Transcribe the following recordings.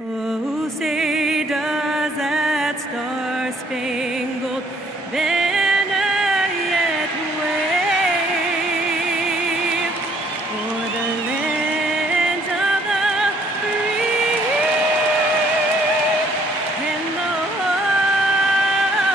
Oh, say does that star-spangled banner yet wave o'er the land of the free and the home of the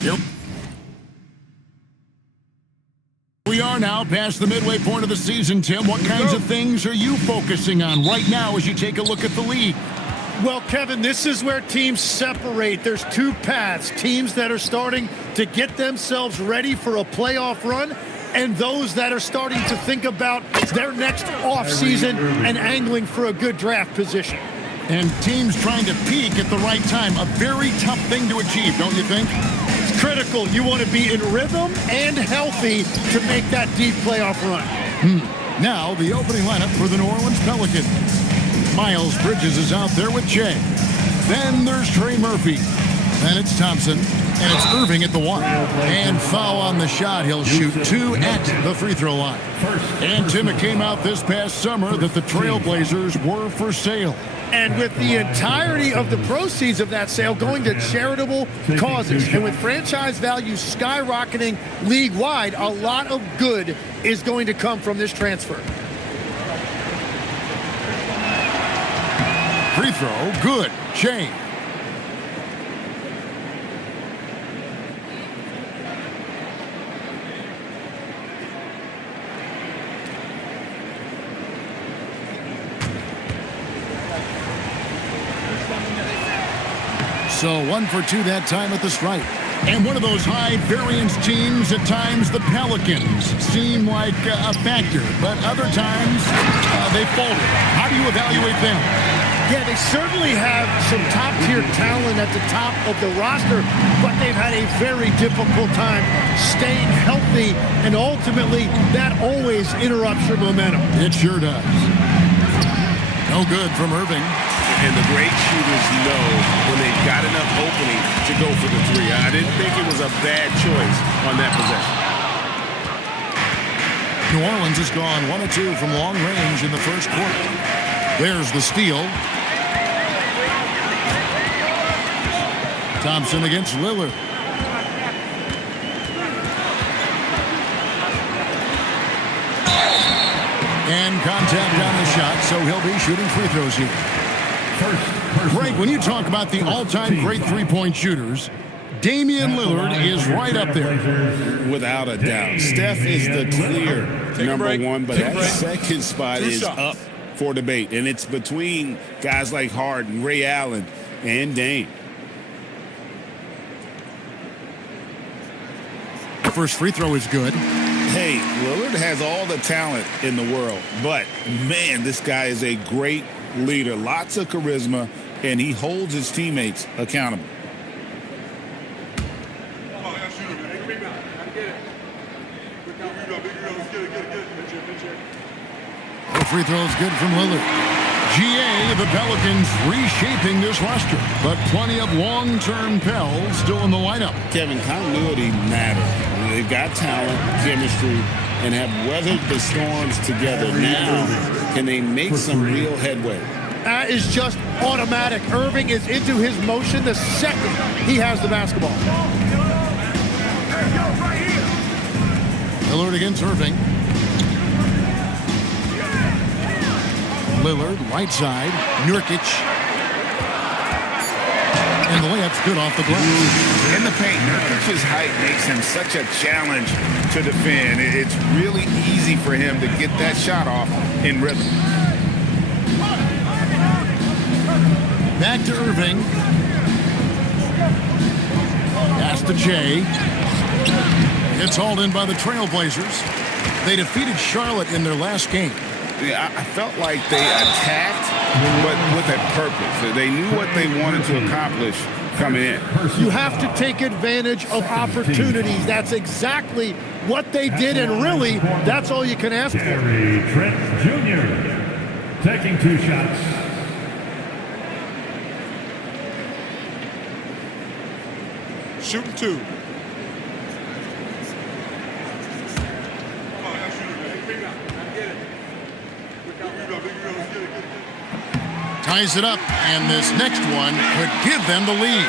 Yep. We are now past the midway point of the season, Tim. What kinds of things are you focusing on right now as you take a look at the league? Well, Kevin, this is where teams separate. There's two paths. Teams that are starting to get themselves ready for a playoff run, and those that are starting to think about their next offseason and angling for a good draft position. And teams trying to peak at the right time. A very tough thing to achieve, don't you think? It's critical. You want to be in rhythm and healthy to make that deep playoff run. Now, the opening lineup for the New Orleans Pelicans. Miles Bridges is out there with Jay. Then there's Trey Murphy. Then it's Thompson. And it's Irving at the one. And foul on the shot. He'll shoot 2 at the free throw line. And Tim, it came out this past summer that the Trailblazers were for sale. And with the entirety of the proceeds of that sale going to charitable causes, and with franchise values skyrocketing league-wide, a lot of good is going to come from this transfer. Free throw, good. Shane. So 1 for 2 that time at the stripe. And one of those high-variance teams, at times the Pelicans seem like a factor, but other times they folded. How do you evaluate them? Yeah, they certainly have some top-tier talent at the top of the roster, but they've had a very difficult time staying healthy, and ultimately that always interrupts your momentum. It sure does. No good from Irving. And the great shooters know when they've got enough opening to go for the three. I didn't think it was a bad choice on that possession. New Orleans has gone 1 of 2 from long range in the first quarter. There's the steal. Thompson against Lillard. And contact on the shot, so he'll be shooting free throws here. Greg, when you talk about the all-time great three-point shooters, Damian Lillard is right up there. Without a doubt. Steph is the clear number one, but that second spot is up for debate. And it's between guys like Harden, Ray Allen, and Dame. First free throw is good. Hey, Lillard has all the talent in the world, but, man, this guy is a great leader, lots of charisma, and he holds his teammates accountable. The free throw is good from Lillard. GA, the Pelicans reshaping this roster, but plenty of long-term Pels still in the lineup. Kevin, continuity matters. They've got talent, chemistry, and have weathered the storms together. Now, can they make some real headway? That is just automatic. Irving is into his motion the second he has the basketball. Lillard against Irving. Lillard, right side. Nurkic. And the layup's good off the glass. In the paint, Nurkic's height makes him such a challenge to defend. It's really easy for him to get that shot off in rhythm. Back to Irving. Pass to Jay. It's hauled in by the Trailblazers. They defeated Charlotte in their last game. Yeah, I felt like they attacked, but with a purpose. They knew what they wanted to accomplish coming in. You have to take advantage of opportunities. That's exactly what they did, and really, that's all you can ask for. Gary Trent Jr. taking 2 shots. Shooting 2. Ties it up, and this next one could give them the lead.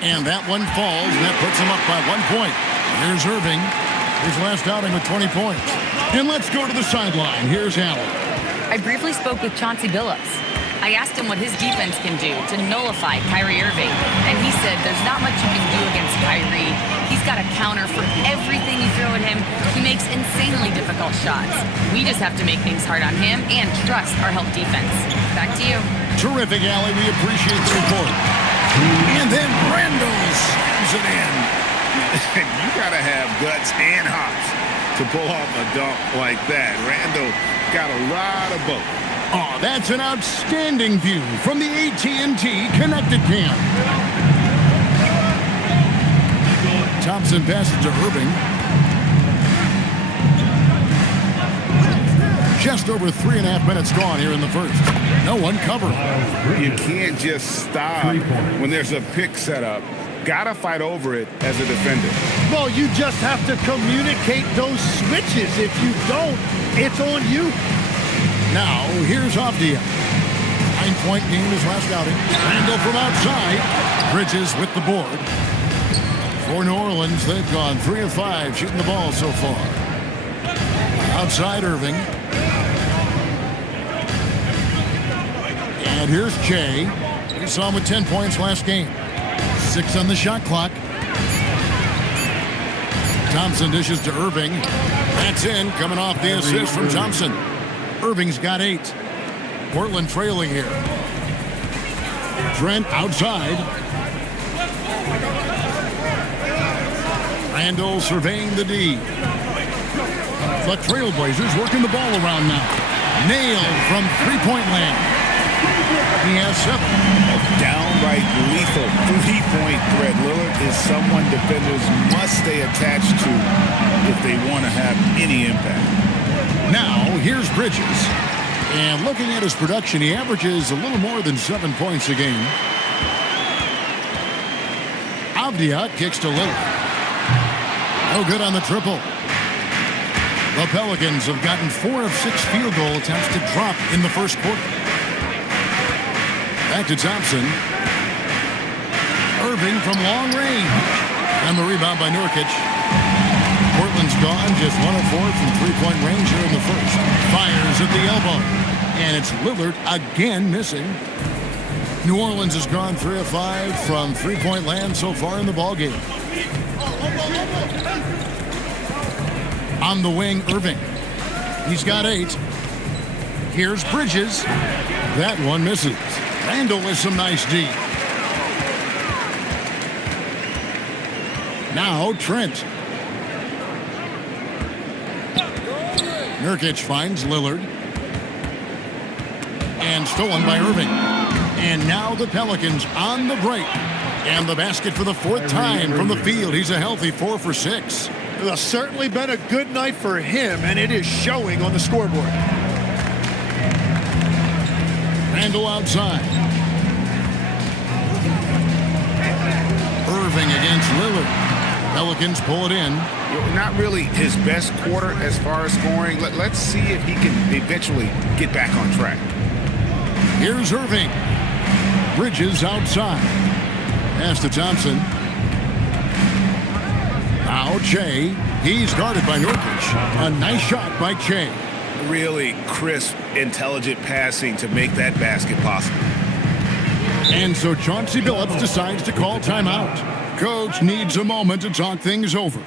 And that one falls, and that puts him up by 1 point. Here's Irving, his last outing with 20 points. And let's go to the sideline. Here's Allen. I briefly spoke with Chauncey Billups. I asked him what his defense can do to nullify Kyrie Irving, and he said there's not much you can do against Kyrie. He's got a counter for everything you throw at him. He makes insanely difficult shots. We just have to make things hard on him and trust our help defense. Back to you. Terrific, Allie. We appreciate the report. And then Brando slams it in. You got to have guts and hops to pull off a dunk like that. Randall got a lot of both. Oh, that's an outstanding view from the AT&T Connected Cam. Thompson passes to Irving. Just over 3.5 minutes gone here in the first. No one covered. You can't just stop when there's a pick set up. Gotta fight over it as a defender. Well, you just have to communicate those switches. If you don't, it's on you. Now, here's Avdia. 9-point game his last outing. Randall from outside. Bridges with the board. For New Orleans, they've gone 3 of 5 shooting the ball so far. Outside Irving. And here's Jay. We saw him with 10 points last game. 6 on the shot clock. Thompson dishes to Irving. That's in, coming off the assist from Thompson. Irving's got 8. Portland trailing here. Trent outside. Randall surveying the D. The Trailblazers working the ball around now. Nailed from three-point land. He has 7. A downright lethal 3-point threat. Lillard is someone defenders must stay attached to if they want to have any impact. Now, here's Bridges. And looking at his production, he averages a little more than 7 points a game. Avdia kicks to Lillard. No good on the triple. The Pelicans have gotten 4 of 6 field goal attempts to drop in the first quarter. Back to Thompson. Irving from long range. And the rebound by Nurkic. Portland's gone just 1 of 4 from three-point range here in the first. Fires at the elbow. And it's Lillard again missing. New Orleans has gone 3 of 5 from three-point land so far in the ballgame. On the wing, Irving. He's got 8. Here's Bridges. That one misses. Randall with some nice D. Now Trent. Nurkic finds Lillard. And stolen by Irving. And now the Pelicans on the break. And the basket for the 4th time from the field. He's a healthy 4 for 6. It's certainly been a good night for him, and it is showing on the scoreboard. Randall outside. Irving against Lillard. Pelicans pull it in. Not really his best quarter as far as scoring. Let's see if he can eventually get back on track. Here's Irving. Bridges outside. Pass to Thompson. Now Che. He's guarded by Nurkic. A nice shot by Che. Really crisp, intelligent passing to make that basket possible. And so Chauncey Billups decides to call timeout. Coach needs a moment to talk things over.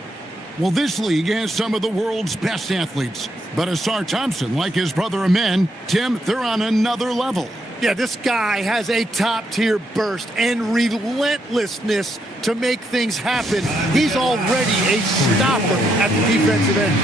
Well, this league has some of the world's best athletes. But Asar Thompson, like his brother Amen, Tim, they're on another level. Yeah, this guy has a top-tier burst and relentlessness to make things happen. He's already a stopper at the defensive end.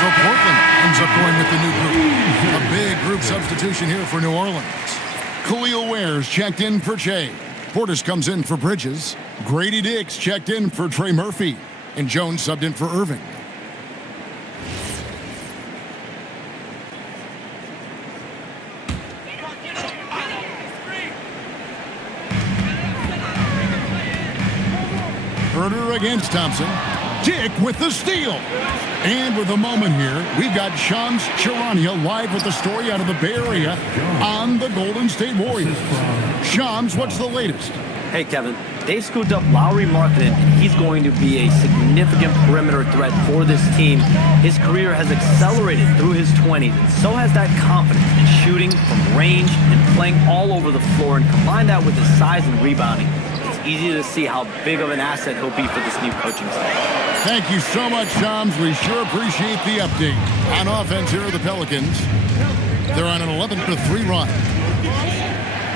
So Portland ends up going with the new group. A big group substitution here for New Orleans. Khalil Ware's checked in for Che. Portis comes in for Bridges. Grady Dix checked in for Trey Murphy. And Jones subbed in for Irving. Herder against Thompson. Dick with the steal. And with a moment here, we've got Shams Charania live with the story out of the Bay Area on the Golden State Warriors. Shams, what's the latest? Hey, Kevin. They scooped up Lowry Markkinen, and he's going to be a significant perimeter threat for this team. His career has accelerated through his 20s, and so has that confidence in shooting from range and playing all over the floor. And combine that with his size and rebounding, it's easy to see how big of an asset he'll be for this new coaching staff. Thank you so much, Shams. We sure appreciate the update. On offense, here are the Pelicans. They're on an 11-3 run.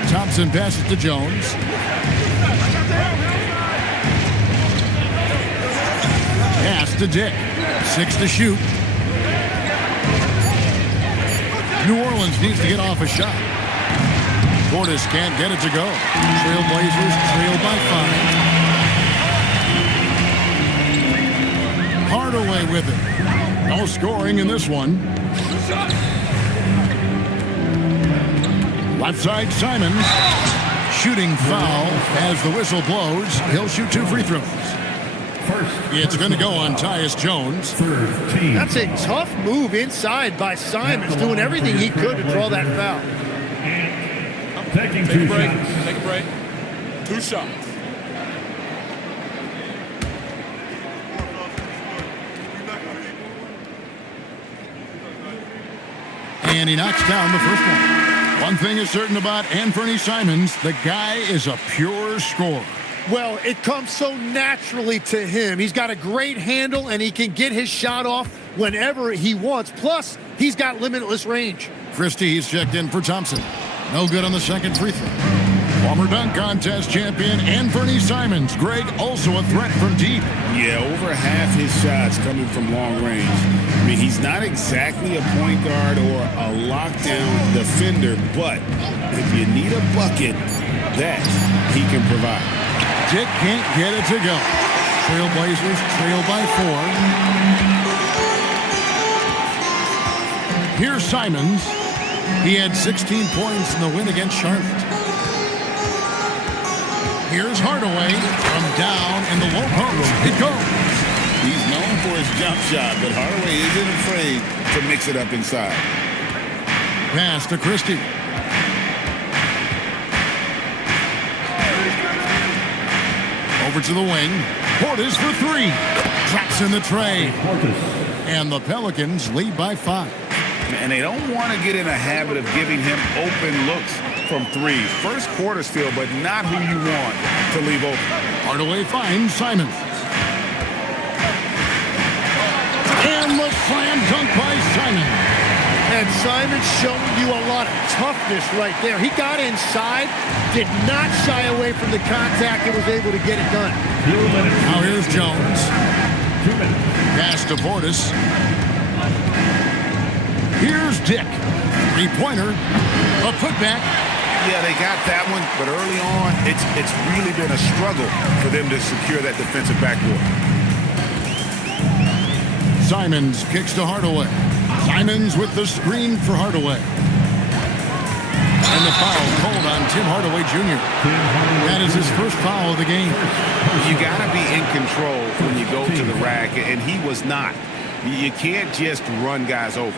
Thompson passes to Jones. Pass to Dick. 6 to shoot. New Orleans needs to get off a shot. Portis can't get it to go. Trailblazers trail by 5. Hardaway with it. No scoring in this one. Left side, Simons. Shooting foul as the whistle blows. He'll shoot 2 free throws. It's going to go on Tyus Jones. That's a tough move inside by Simons, doing everything he could to draw that foul. Take a break. Take a break. 2 shots. And he knocks down the first one. One thing is certain about Anthony Simons, the guy is a pure scorer. Well, it comes so naturally to him. He's got a great handle, and he can get his shot off whenever he wants. Plus, he's got limitless range. Christie, he's checked in for Thompson. No good on the second free throw. Former dunk contest champion Anthony Simons. Greg, also a threat from deep. Yeah, over half his shots coming from long range. I mean, he's not exactly a point guard or a lockdown defender, but if you need a bucket, that he can provide. Dick can't get it to go. Trailblazers trail by 4. Here's Simons. He had 16 points in the win against Charlotte. Here's Hardaway from down in the low post. It goes. He's known for his jump shot, but Hardaway isn't afraid to mix it up inside. Pass to Christie. Over to the wing. Portis for 3. Drops in the tray. And the Pelicans lead by 5. And they don't want to get in a habit of giving him open looks from 3. First quarter still, but not who you want to leave open. Hardaway finds Simons. And the slam dunk by Simons. And Simon's showing you a lot of toughness right there. He got inside, did not shy away from the contact, and was able to get it done. Now here's Jones. Pass to Portis. Here's Dick. Three-pointer. A putback. Yeah, they got that one, but early on, it's really been a struggle for them to secure that defensive backboard. Simons kicks to Hardaway. Simons with the screen for Hardaway. And the foul called on Tim Hardaway Jr. That is his first foul of the game. You got to be in control when you go to the rack, and he was not. You can't just run guys over.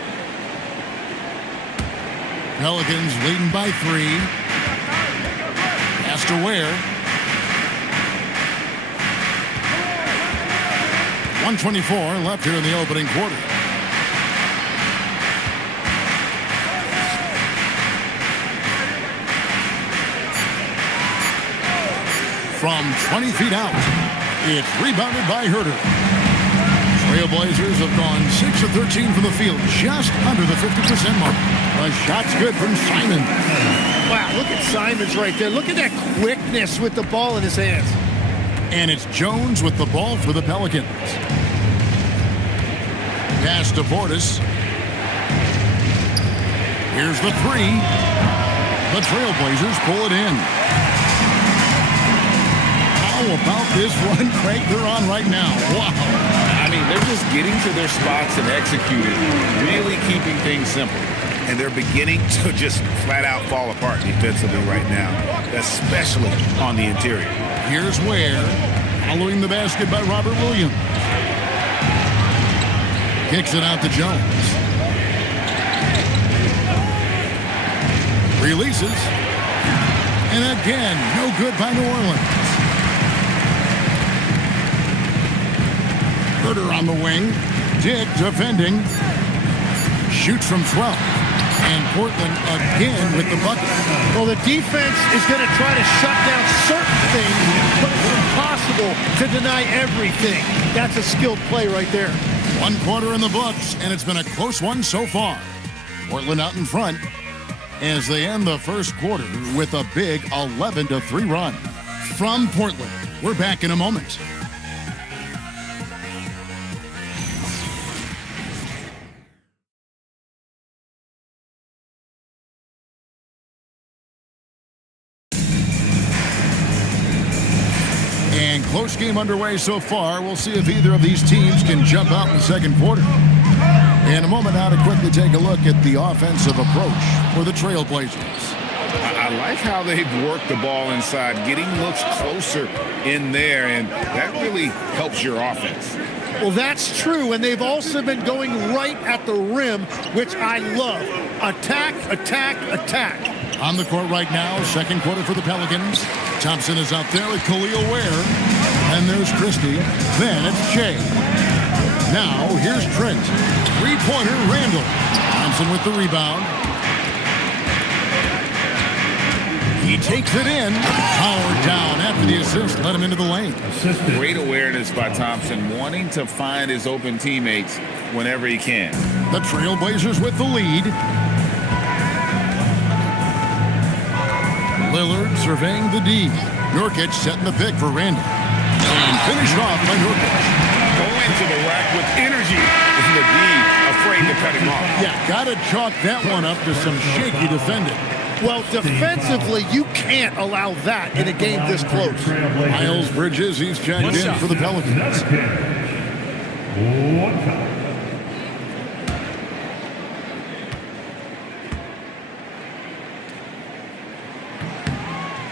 Pelicans leading by 3. Pass to Ware. 1:24 left here in the opening quarter. From 20 feet out, it's rebounded by Herter. Trailblazers have gone 6 of 13 from the field, just under the 50% mark. A shot's good from Simons. Wow, look at Simons right there. Look at that quickness with the ball in his hands. And it's Jones with the ball for the Pelicans. Pass to Portis. Here's the 3. The Trailblazers pull it in. How about this run, Craig, they're on right now? Wow. I mean, they're just getting to their spots and executing, really keeping things simple. And they're beginning to just flat out fall apart defensively right now, especially on the interior. Here's Ware, following the basket by Robert Williams. Kicks it out to Jones. Releases. And again, no good by New Orleans. Herter on the wing. Dick defending. Shoots from 12. And Portland again with the bucket. Well, the defense is going to try to shut down certain things, but it's impossible to deny everything. That's a skilled play right there. 1 quarter in the books, and it's been a close one so far. Portland out in front as they end the first quarter with a big 11-3 run. From Portland, we're back in a moment. And close game underway so far. We'll see if either of these teams can jump out in the second quarter. In a moment now to quickly take a look at the offensive approach for the Trailblazers. I like how they've worked the ball inside, getting looks closer in there, and that really helps your offense. Well, that's true, and they've also been going right at the rim, which I love. Attack, attack, attack. On the court right now, second quarter for the Pelicans. Thompson is out there with Khalil Ware. And there's Christie. Then it's Shea. Now, here's Trent. Three-pointer, Randall. Thompson with the rebound. He takes it in. Howard down after the assist. Let him into the lane. Great awareness by Thompson, wanting to find his open teammates whenever he can. The Trailblazers with the lead. Lillard surveying the D. Nurkic setting the pick for Randall. And finished off by Nurkic. Going to the rack with energy. And the D afraid to cut him off. Yeah, got to chalk that one up to some shaky defending. Well, defensively, you can't allow that in a game this close. Miles Bridges, he's checked in for the Pelicans. One foul.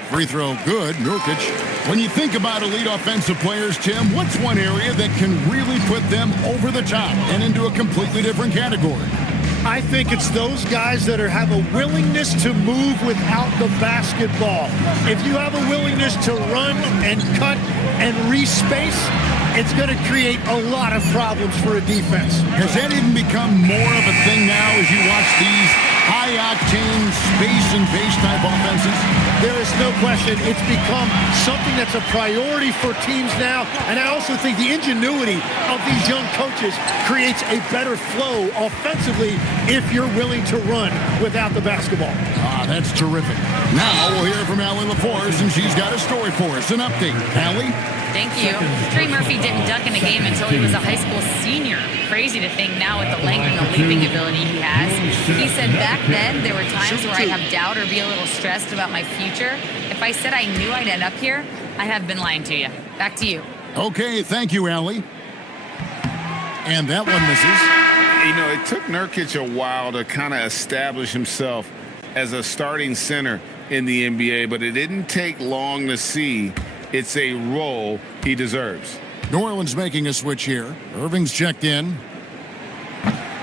Free throw good, Nurkic. When you think about elite offensive players, Tim, what's one area that can really put them over the top and into a completely different category? I think it's those guys that have a willingness to move without the basketball. If you have a willingness to run and cut and respace, it's going to create a lot of problems for a defense. Has that even become more of a thing now as you watch these high-octane space and pace type offenses? There is no question. It's become something that's a priority for teams now. And I also think the ingenuity of these young coaches creates a better flow offensively if you're willing to run without the basketball. That's terrific. Now we'll hear from Allie LaForce, and she's got a story for us. An update. Allie? Thank you. Trey Murphy didn't dunk in a game until he was a high school senior. Crazy to think now with the length and the leaping ability he has. He said back then there were times where I'd have doubt or be a little stressed about my future. If I said I knew I'd end up here, I'd have been lying to you. Back to you. Okay, thank you, Allie. And that one misses. You know, it took Nurkic a while to kind of establish himself as a starting center in the NBA, but it didn't take long to see it's a role he deserves. New Orleans making a switch here. Irving's checked in.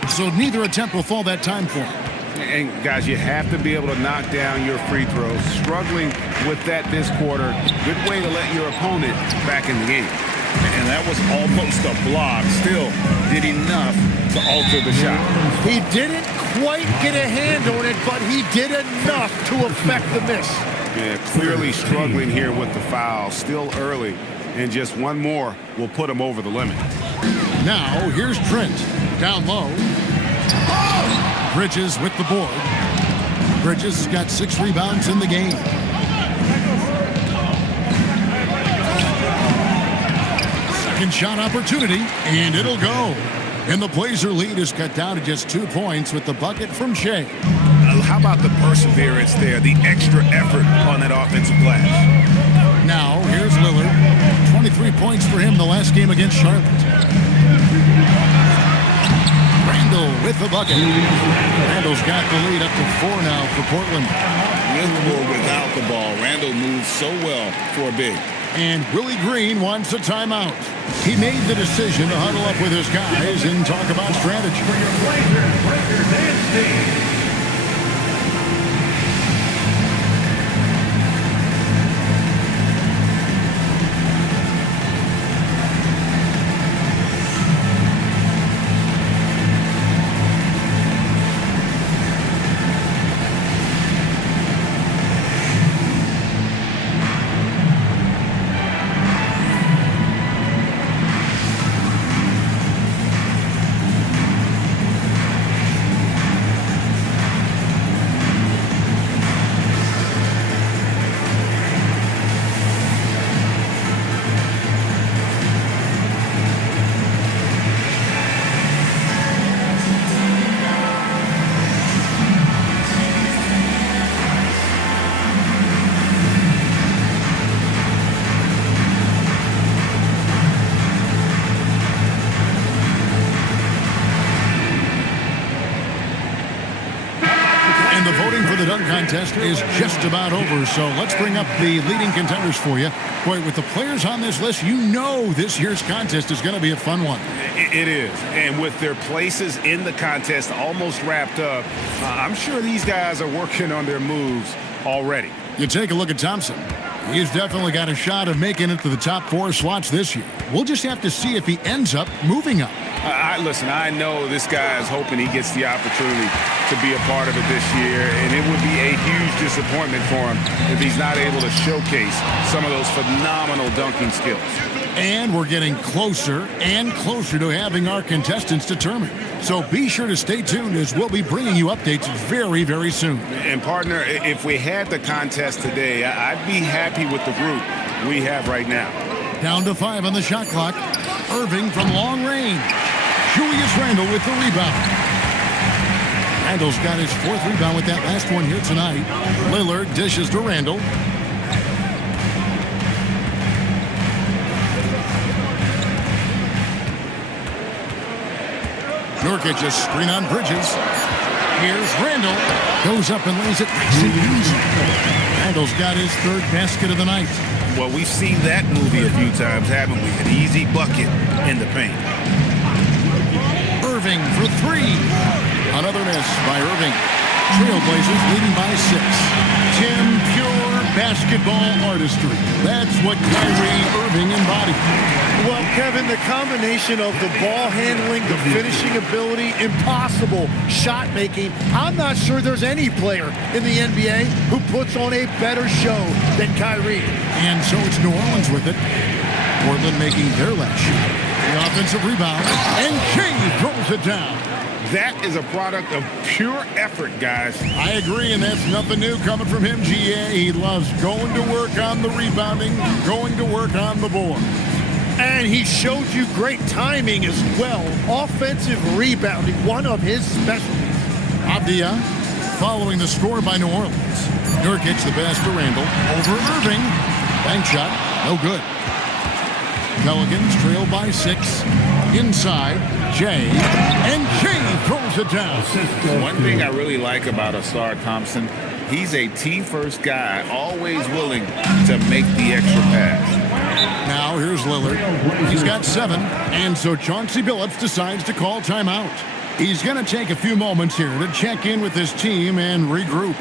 So neither attempt will fall that time for him. And, guys, you have to be able to knock down your free throws. Struggling with that this quarter, good way to let your opponent back in the game. And that was almost a block. Still did enough to alter the shot. He didn't quite get a hand on it, but he did enough to affect the miss. Yeah, clearly struggling here with the foul. Still early. And just one more will put him over the limit. Now, here's Trent. Down low. Bridges with the board. Bridges has got 6 rebounds in the game. Second shot opportunity, and it'll go. And the Blazer lead is cut down to just 2 points with the bucket from Shea. How about the perseverance there, the extra effort on that offensive glass? Now, here's Lillard. 23 points for him the last game against Charlotte. Randall with the bucket. Randall's got the lead up to 4 now for Portland. With or without the ball, Randall moves so well for a big. And Willie Green wants a timeout. He made the decision to huddle up with his guys and talk about strategy. For your Blazers, Breakers and Steve. And the voting for the dunk contest is just about over, so let's bring up the leading contenders for you. Boy, with the players on this list, you know this year's contest is going to be a fun one. It is. And with their places in the contest almost wrapped up, I'm sure these guys are working on their moves already. You take a look at Thompson. He's definitely got a shot of making it to the top 4 slots this year. We'll just have to see if he ends up moving up. Listen, I know this guy is hoping he gets the opportunity to be a part of it this year, and it would be a huge disappointment for him if he's not able to showcase some of those phenomenal dunking skills. And we're getting closer and closer to having our contestants determined. So be sure to stay tuned as we'll be bringing you updates very, very soon. And partner, if we had the contest today, I'd be happy with the group we have right now. Down to 5 on the shot clock. Irving from long range. Julius Randle with the rebound. Randle's got his 4th rebound with that last one here tonight. Lillard dishes to Randle. Nurkic just screen on Bridges. Here's Randle. Goes up and lays it nice and easy. Randle's got his 3rd basket of the night. Well, we've seen that movie a few times, haven't we? An easy bucket in the paint. Irving for 3. Another miss by Irving. Trailblazers leading by 6. Tim, pure basketball artistry. That's what Kyrie Irving embodied. Well, Kevin, the combination of the ball handling, the finishing ability, impossible shot making. I'm not sure there's any player in the NBA who puts on a better show than Kyrie. And so it's New Orleans with it. Portland making their last shot. The offensive rebound. And Shea throws it down. That is a product of pure effort, guys. I agree, and that's nothing new coming from him, GA. He loves going to work on the rebounding, going to work on the board. And he showed you great timing as well. Offensive rebounding, one of his specialties. Abdia following the score by New Orleans. Nurkic the pass to Randle. Over Irving. Bank shot. No good. Pelicans trail by 6. Inside. Jay. And Jay throws it down. One thing I really like about Asar Thompson, he's a team-first guy, always willing to make the extra pass. Now here's Lillard. He's got 7. And so Chauncey Billups decides to call timeout. He's going to take a few moments here to check in with his team and regroup.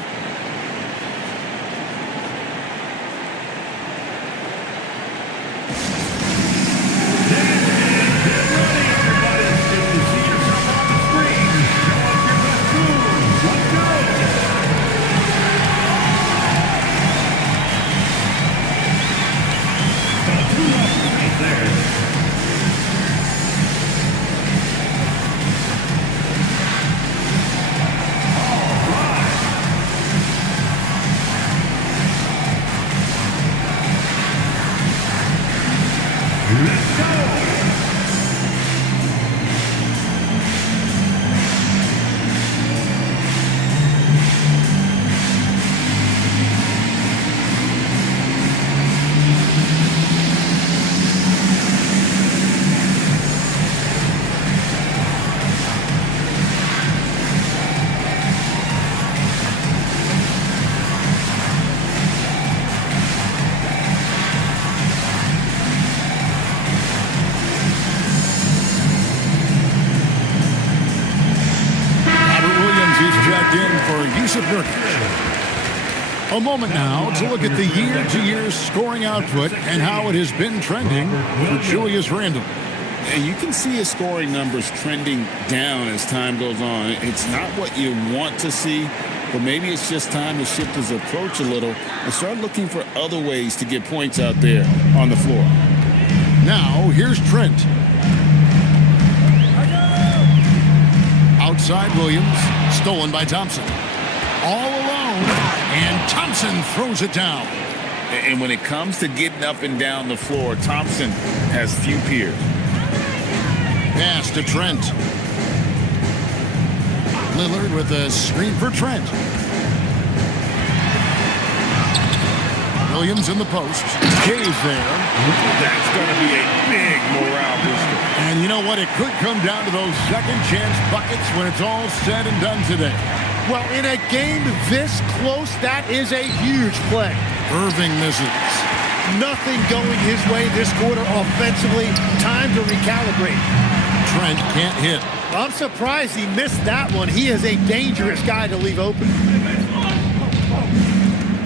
A moment now to look at the year-to-year scoring output and how it has been trending for Julius Randle. And you can see his scoring numbers trending down as time goes on. It's not what you want to see, but maybe it's just time to shift his approach a little and start looking for other ways to get points out there on the floor. Now, here's Trent. Outside Williams, stolen by Thompson. All alone, and Thompson throws it down. And when it comes to getting up and down the floor, Thompson has few peers. Pass to Trent. Lillard with a screen for Trent. Williams in the post. Jay's there. That's going to be a big morale booster. And you know what? It could come down to those second chance buckets when it's all said and done today. Well, in a game this close, that is a huge play. Irving misses. Nothing going his way this quarter offensively. Time to recalibrate. Trent can't hit. I'm surprised he missed that one. He is a dangerous guy to leave open.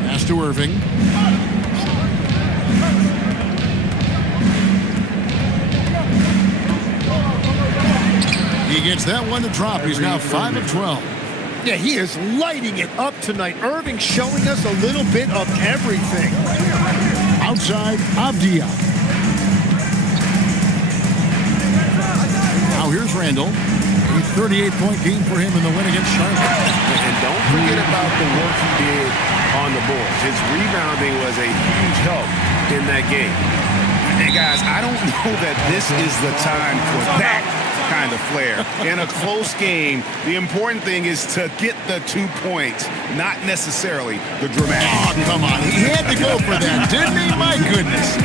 Pass to Irving. He gets that one to drop. He's now 5 of 12. Yeah, he is lighting it up tonight. Irving showing us a little bit of everything. Outside, Abdia. Now here's Randle. 38-point game for him in the win against Charlotte. And don't forget about the work he did on the boards. His rebounding was a huge help in that game. And guys, I don't know that this is the time for that kind of flair. In a close game, the important thing is to get the 2 points, not necessarily the dramatic. Oh, come on. He had to go for that, didn't he? My goodness.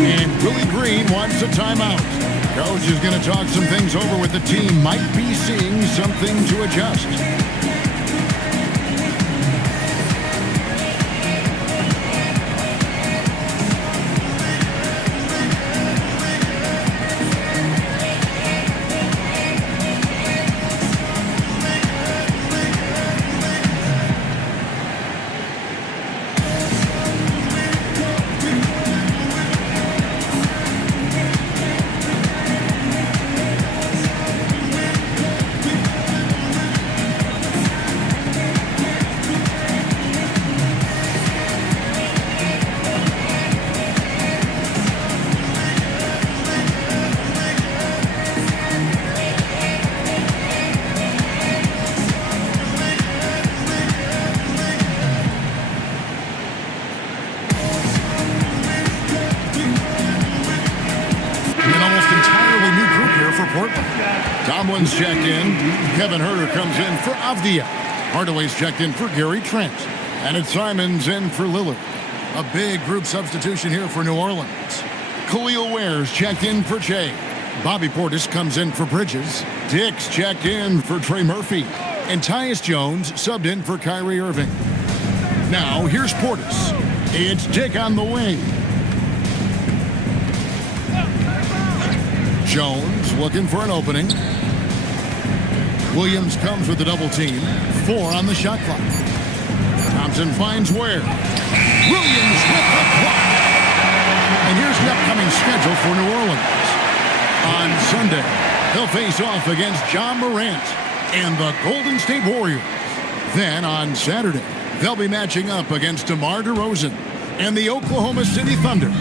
And Willie Green wants a timeout. Coach is going to talk some things over with the team. Might be seeing something to adjust. Tomlin's checked in. Kevin Huerter comes in for Avdia. Hardaway's checked in for Gary Trent. And it's Simons in for Lillard. A big group substitution here for New Orleans. Khalil Ware's checked in for Che. Bobby Portis comes in for Bridges. Dick's checked in for Trey Murphy. And Tyus Jones subbed in for Kyrie Irving. Now, here's Portis. It's Dick on the wing. Jones looking for an opening. Williams comes with the double team. 4 on the shot clock. Thompson finds Ware. Williams with the block. And here's the upcoming schedule for New Orleans. On Sunday, they'll face off against John Morant and the Golden State Warriors. Then on Saturday, they'll be matching up against DeMar DeRozan and the Oklahoma City Thunder.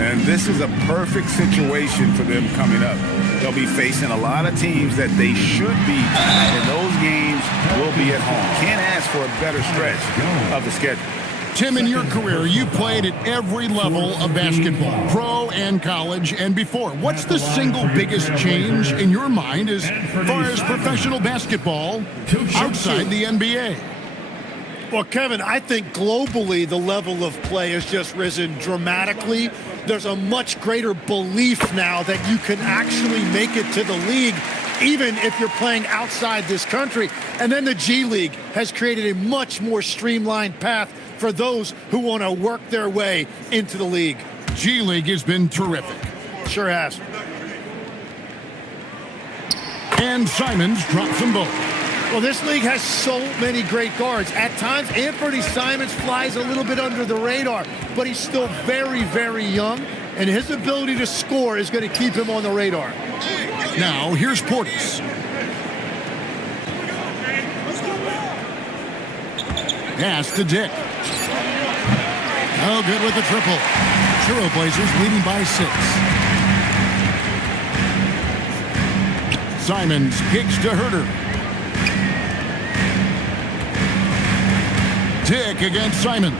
And this is a perfect situation for them coming up. They'll be facing a lot of teams that they should beat, and those games will be at home. Can't ask for a better stretch of the schedule. Tim, in your career, you played at every level of basketball, pro and college and before. What's the single biggest change in your mind as far as professional basketball outside the NBA? Well, Kevin, I think globally the level of play has just risen dramatically. There's a much greater belief now that you can actually make it to the league, even if you're playing outside this country. And then the G League has created a much more streamlined path for those who want to work their way into the league. G League has been terrific. Sure has. And Simons drops them both. Well, this league has so many great guards. At times, Anthony Simons flies a little bit under the radar, but he's still very, very young, and his ability to score is going to keep him on the radar. Now, here's Portis. Pass to Dick. Oh, good with the triple. Trailblazers leading by 6. Simons kicks to Huerter. Dick against Simons.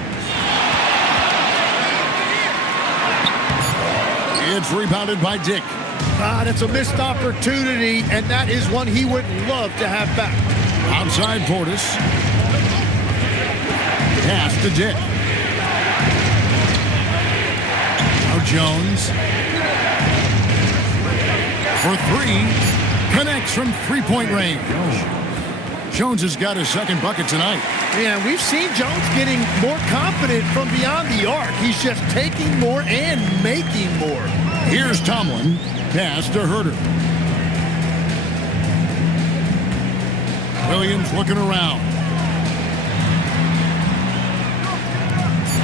It's rebounded by Dick. That's a missed opportunity, and that is one he would love to have back. Outside Portis. Pass to Dick. Now Jones. For 3. Connects from three-point range. Jones has got his second bucket tonight. Yeah, we've seen Jones getting more confident from beyond the arc. He's just taking more and making more. Here's Tomlin. Pass to Huerter. Williams looking around.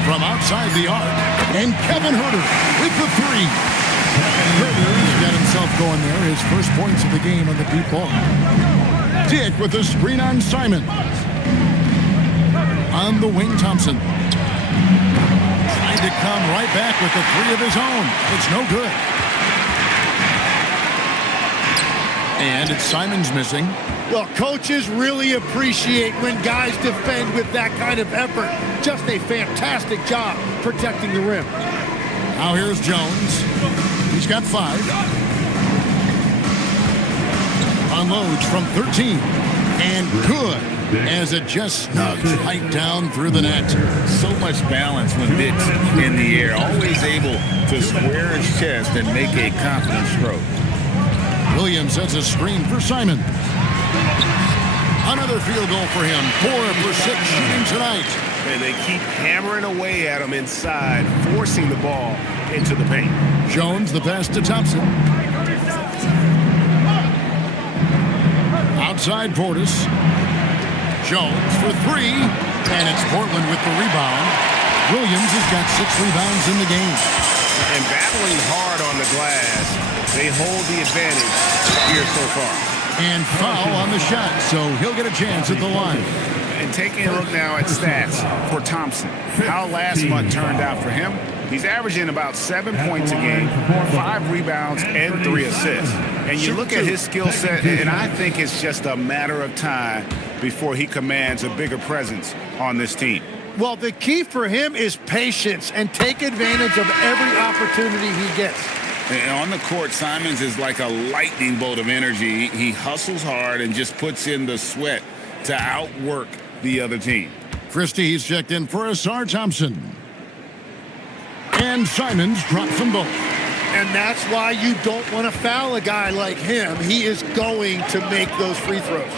From outside the arc. And Kevin Huerter with the 3. Huerter's got himself going there. His first points of the game on the deep ball. Dick with the screen on Simons. On the wing, Thompson. Trying to come right back with the 3 of his own. It's no good. And it's Simons missing. Well, coaches really appreciate when guys defend with that kind of effort. Just a fantastic job protecting the rim. Now here's Jones. He's got 5. Unloads from 13. And good, as it just snugs right down through the net. So much balance when Dick's in the air. Always able to square his chest and make a confident stroke. Williams sets a screen for Simon. Another field goal for him. 4 for 6 shooting tonight. And they keep hammering away at him inside, forcing the ball into the paint. Jones, the pass to Thompson. Outside Portis. Jones for 3. And it's Portland with the rebound. Williams has got 6 rebounds in the game. And battling hard on the glass, they hold the advantage here so far. And foul on the shot, so he'll get a chance at the line. And taking a look now at stats for Thompson. How last month turned out for him. He's averaging about 7 points a game, 5 rebounds, and 3 assists. And you look at his skill set, and I think it's just a matter of time before he commands a bigger presence on this team. Well, the key for him is patience and take advantage of every opportunity he gets. And on the court, Simons is like a lightning bolt of energy. He hustles hard and just puts in the sweat to outwork the other team. Christie's checked in for Asar Thompson. And Simons drops them both. And that's why you don't want to foul a guy like him. He is going to make those free throws.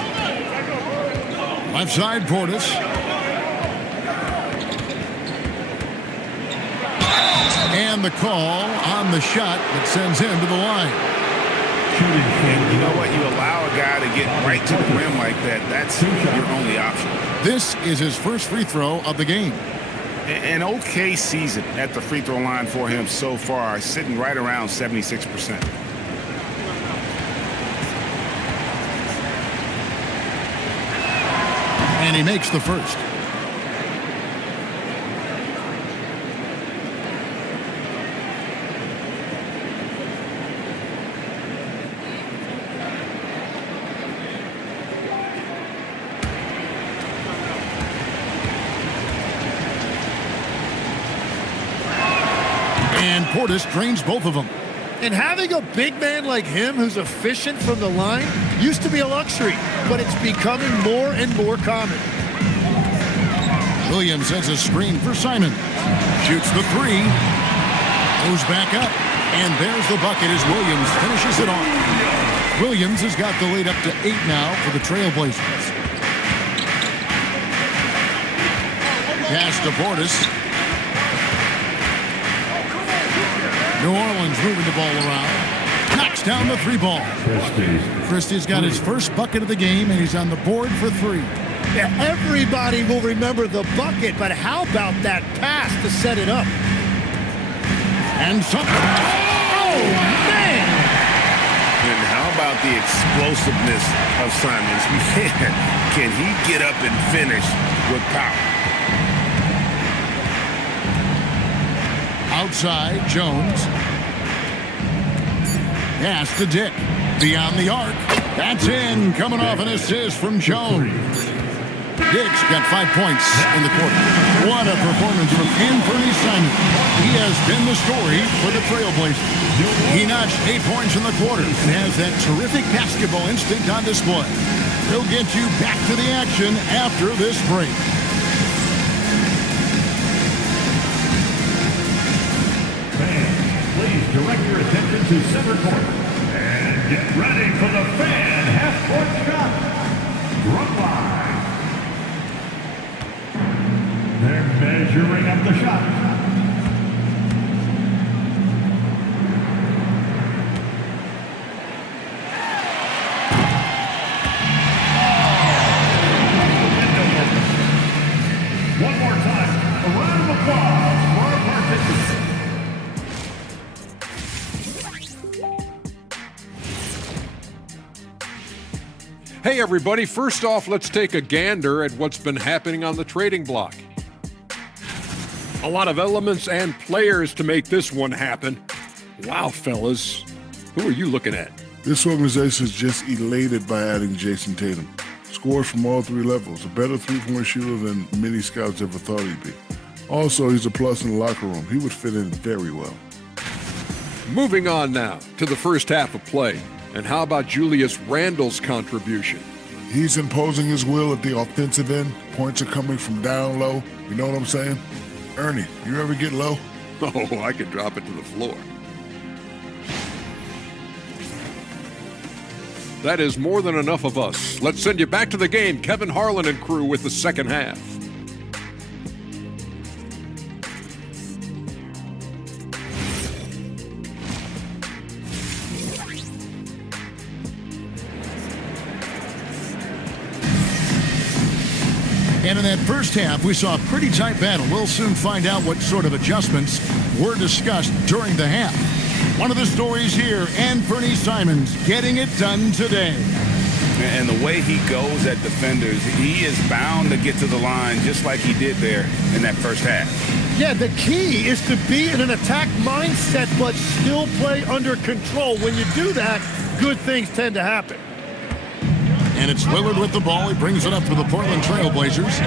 Left side, Portis. And the call on the shot that sends him to the line. And you know what? You allow a guy to get right to the rim like that. That's your only option. This is his first free throw of the game. An okay season at the free throw line for him so far, sitting right around 76%. And he makes the first. And Portis drains both of them. And having a big man like him who's efficient from the line used to be a luxury, but it's becoming more and more common. Williams sets a screen for Simon. Shoots the 3. Goes back up. And there's the bucket as Williams finishes it off. Williams has got the lead up to 8 now for the Trailblazers. Pass to Portis. New Orleans moving the ball around. Knocks down the 3 ball. Christie's got his first bucket of the game, and he's on the board for 3. Yeah, everybody will remember the bucket, but how about that pass to set it up? And some... Oh, man! And how about the explosiveness of Simons? Man, can he get up and finish with power? Outside, Jones. Pass to Dick. Beyond the arc. That's in. Coming off an assist from Jones. Dick's got 5 points in the quarter. What a performance from Anthony Simon. He has been the story for the Trailblazers. He notched 8 points in the quarter and has that terrific basketball instinct on display. He'll get you back to the action after this break. Please direct your attention to center court and get ready for the fan half-court shot. Run line. They're measuring up the shot. One more time, a round of applause for our participants. Hey, everybody. First off, let's take a gander at what's been happening on the trading block. A lot of elements and players to make this one happen. Wow, fellas. Who are you looking at? This organization is just elated by adding Jason Tatum. Scores from all three levels, a better three-point shooter than many scouts ever thought he'd be. Also, he's a plus in the locker room. He would fit in very well. Moving on now to the first half of play. And how about Julius Randle's contribution? He's imposing his will at the offensive end. Points are coming from down low. You know what I'm saying? Ernie, you ever get low? Oh, I could drop it to the floor. That is more than enough of us. Let's send you back to the game. Kevin Harlan and crew with the second half. And in that first half, we saw a pretty tight battle. We'll soon find out what sort of adjustments were discussed during the half. One of the stories here, Anthony Simons getting it done today. And the way he goes at defenders, he is bound to get to the line just like he did there in that first half. Yeah, the key is to be in an attack mindset but still play under control. When you do that, good things tend to happen. And it's Lillard with the ball. He brings it up for the Portland Trailblazers.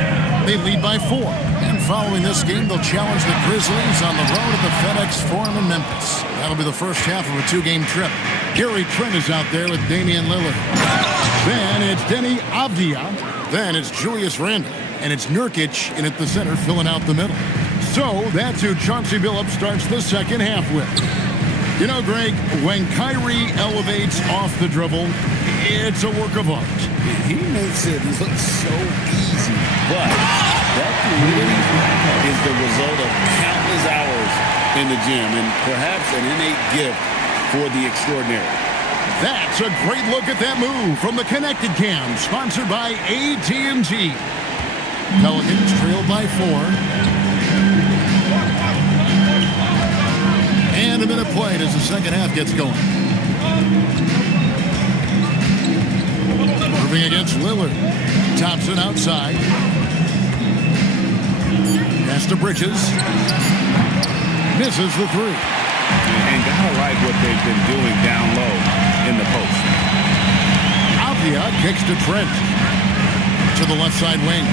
They lead by 4. And following this game, they'll challenge the Grizzlies on the road at the FedEx Forum in Memphis. That'll be the first half of a 2-game trip. Gary Trent is out there with Damian Lillard. Then it's Denny Avdia. Then it's Julius Randle. And it's Nurkic in at the center, filling out the middle. So that's who Chauncey Billups starts the second half with. You know, Greg, when Kyrie elevates off the dribble, it's a work of art. He makes it look so easy, but that really is the result of countless hours in the gym and perhaps an innate gift for the extraordinary. That's a great look at that move from the Connected Cam, sponsored by AT&T. Pelicans trailed by 4. And a minute played as the second half gets going. Moving against Lillard. Thompson outside. Pass to Bridges. Misses the 3. And gotta like what they've been doing down low in the post. Avdia kicks to Trent. To the left side wing.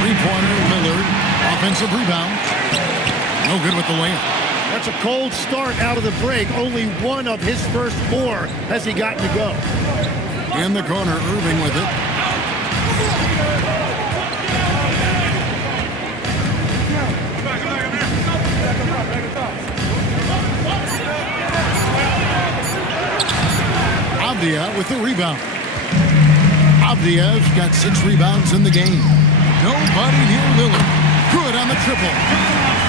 Three-pointer, Lillard. Offensive rebound. No good with the layup. That's a cold start out of the break. Only one of his first 4 has he gotten to go. In the corner, Irving with it. Avdia with the rebound. Avdia's got 6 rebounds in the game. Nobody near Lillard. Good on the triple.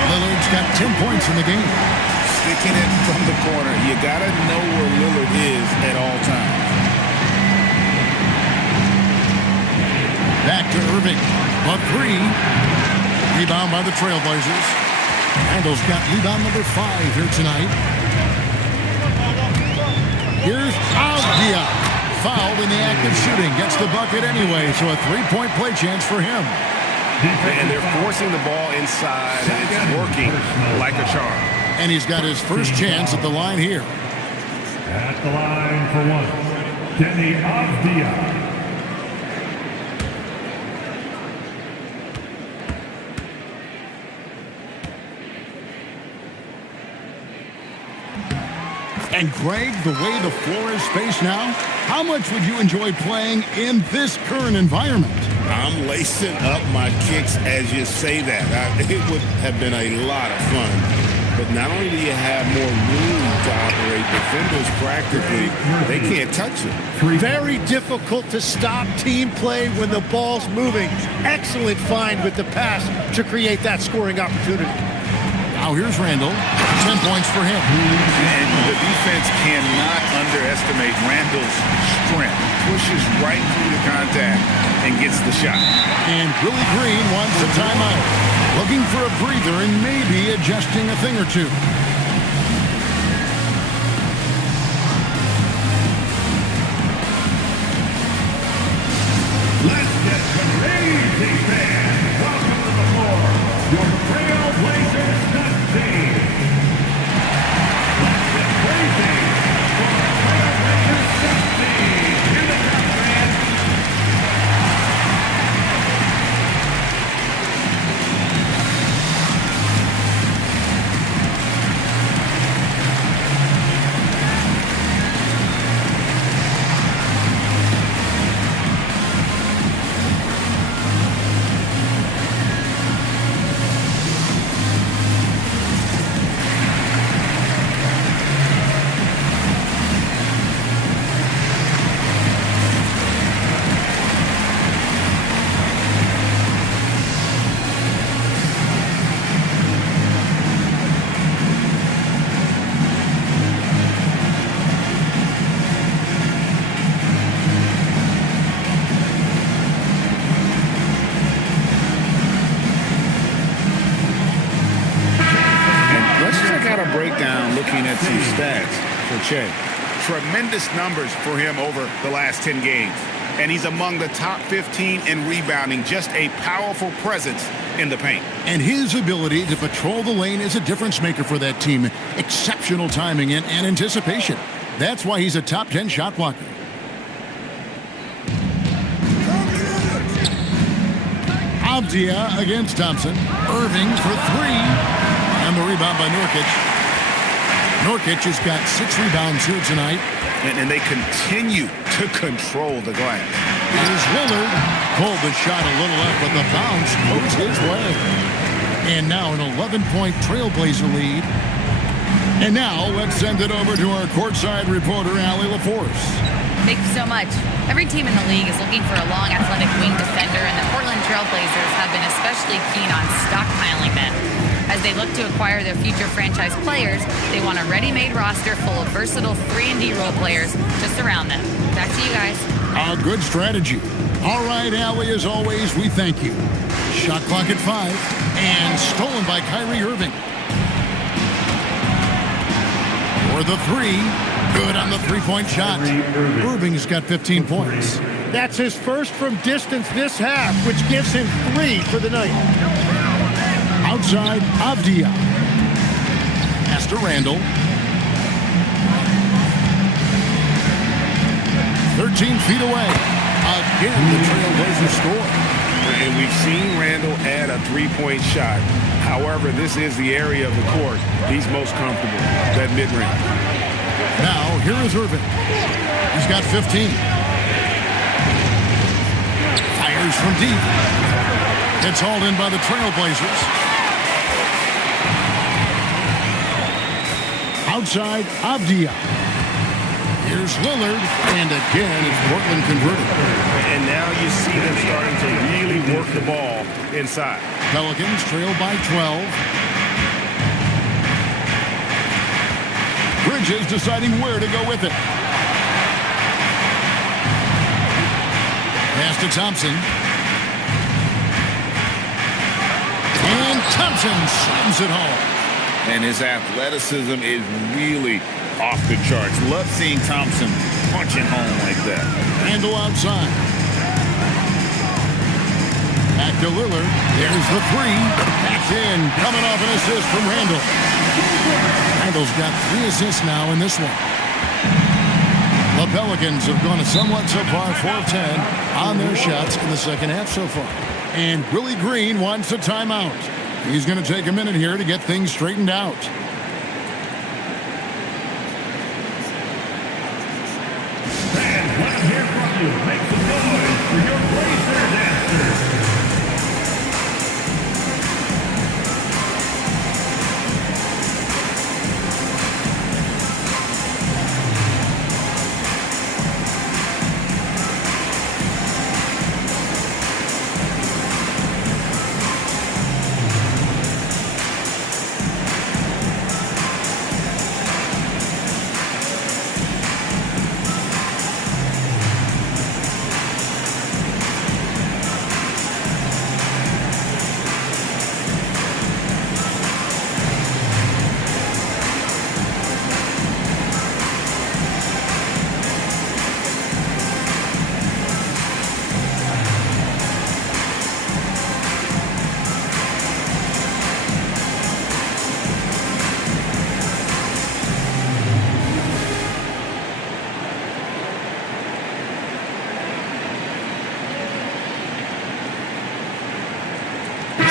Lillard's got 10 points in the game. Sticking it from the corner. You got to know where Lillard is at all times. Back to Irving. But 3. Rebound by the Trailblazers. Randle's got rebound number 5 here tonight. Here's Avdia. Fouled in the act of shooting. Gets the bucket anyway, so a 3-point play chance for him. And they're forcing the ball inside, and it's working like a charm. And he's got his first chance at the line here. At the line for 1, Denny Avdia. And Greg, the way the floor is spaced now, how much would you enjoy playing in this current environment? I'm lacing up my kicks as you say that. It would have been a lot of fun. But not only do you have more room to operate, defenders practically, they can't touch it. Very difficult to stop team play when the ball's moving. Excellent find with the pass to create that scoring opportunity. Now here's Randle. 10 points for him. And the defense cannot underestimate Randle's strength. Pushes right through the contact and gets the shot. And Willie Green wants a timeout. Looking for a breather and maybe adjusting a thing or two. Let's get crazy, fans. Welcome to the floor. Your Trailblazers team. Let's get crazy for the Trailblazers breakdown looking at some stats for Che. Tremendous numbers for him over the last 10 games. And he's among the top 15 in rebounding, just a powerful presence in the paint. And his ability to patrol the lane is a difference maker for that team. Exceptional timing and anticipation. That's why he's a top 10 shot blocker. Avdia against Thompson. Irving for three. And the rebound by Nurkic. Nurkic has got 6 rebounds here tonight. And they continue to control the glass. Here's Lillard. Pulled the shot a little up, but the bounce goes his way. And now an 11-point Trailblazer lead. And now let's send it over to our courtside reporter, Allie LaForce. Thank you so much. Every team in the league is looking for a long, athletic wing defender, and the Portland Trailblazers have been especially keen on stockpiling them. As they look to acquire their future franchise players, they want a ready-made roster full of versatile 3-and-D role players to surround them. Back to you guys. A good strategy. All right, Allie, as always, we thank you. Shot clock at 5, and stolen by Kyrie Irving. For the 3, good on the three-point shot. Irving's got 15 points. That's his first from distance this half, which gives him 3 for the night. Outside, Avdia. Pass to Randall. 13 feet away. Again, the Trailblazers score. And we've seen Randall add a three-point shot. However, this is the area of the court he's most comfortable, that mid-range. Now, here is Irving. He's got 15. Fires from deep. It's hauled in by the Trailblazers. Outside, Avdia. Here's Lillard, and again, it's Portland converted. And now you see them starting to really work the ball inside. Pelicans trail by 12. Bridges deciding where to go with it. Pass to Thompson. And Thompson slams it home. And his athleticism is really off the charts. Love seeing Thompson punching home like that. Randall outside. Back to Lillard. There's the 3. That's in. Coming off an assist from Randall. Randall's got 3 assists now in this one. The Pelicans have gone somewhat subpar 4 of 10 on their shots in the second half so far. And Willie Green wants a timeout. He's going to take a minute here to get things straightened out. Fans, let's hear from you. Make some noise for your Blazer dancers.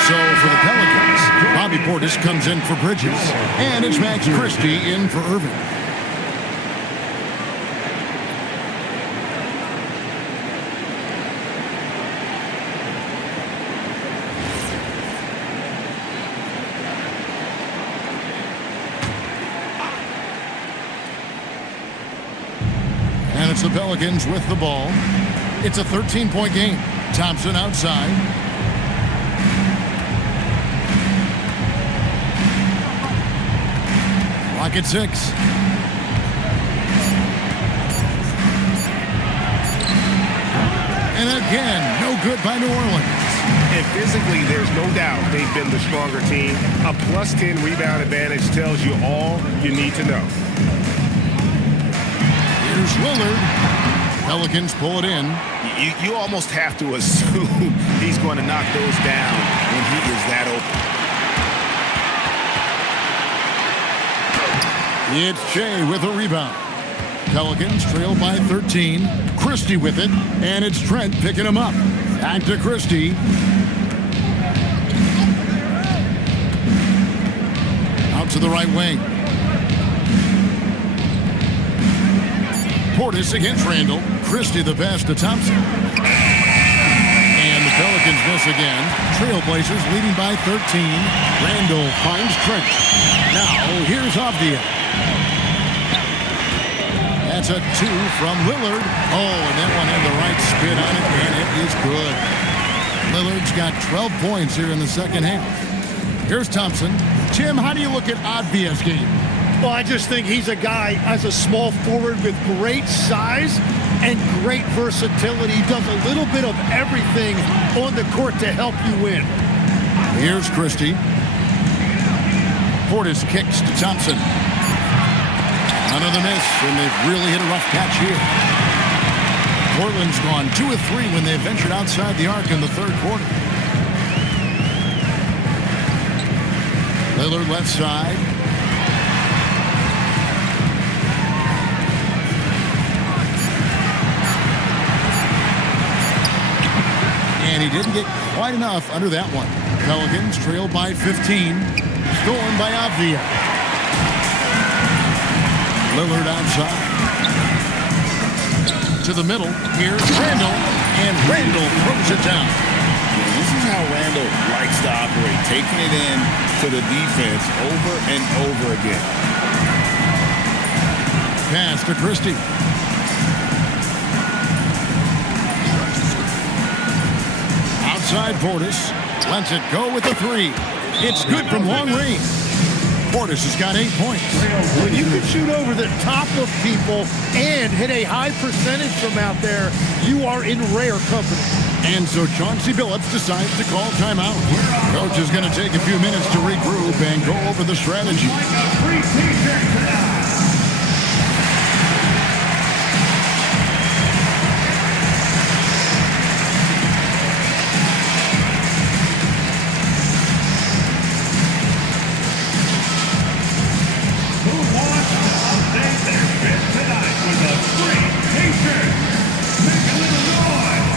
So for the Pelicans, Bobby Portis comes in for Bridges, and it's Max Christie in for Irving. And it's the Pelicans with the ball. It's a 13-point game. Thompson outside. Clock at 6. And again, no good by New Orleans. And physically, there's no doubt they've been the stronger team. A plus 10 rebound advantage tells you all you need to know. Here's Lillard. Pelicans pull it in. You almost have to assume he's going to knock those down when he is that open. It's Shea with a rebound. Pelicans trail by 13. Christie with it, and it's Trent picking him up. Back to Christie. Out to the right wing. Portis against Randall. Christie the pass to Thompson. And the Pelicans miss again. Trailblazers leading by 13. Randall finds Trent. Now here's Avdia. That's a 2 from Lillard. Oh, and that one had the right spin on it, and it is good. Lillard's got 12 points here in the second half. Here's Thompson. Tim, how do you look at Avdia's game? Well, I just think he's a guy as a small forward with great size and great versatility. He does a little bit of everything on the court to help you win. Here's Christie. Portis kicks to Thompson. Another miss, and they've really hit a rough patch here. Portland's gone 2 of 3 when they ventured outside the arc in the third quarter. Lillard left side. And he didn't get quite enough under that one. Pelicans trail by 15. Stolen by Avdia. Lillard outside. To the middle. Here's Randall. And Randall throws it down. This is how Randall likes to operate, taking it in to the defense over and over again. Pass to Christie. Outside Portis. Lets it go with the 3. It's good from long range. Portis has got 8 points. When you can shoot over the top of people and hit a high percentage from out there, you are in rare company. And so Chauncey Billups decides to call timeout. Coach is going to take a few minutes to regroup and go over the strategy. Like a free t-shirt tonight. Who wants to update their fit tonight with a free t-shirt? Make a little noise.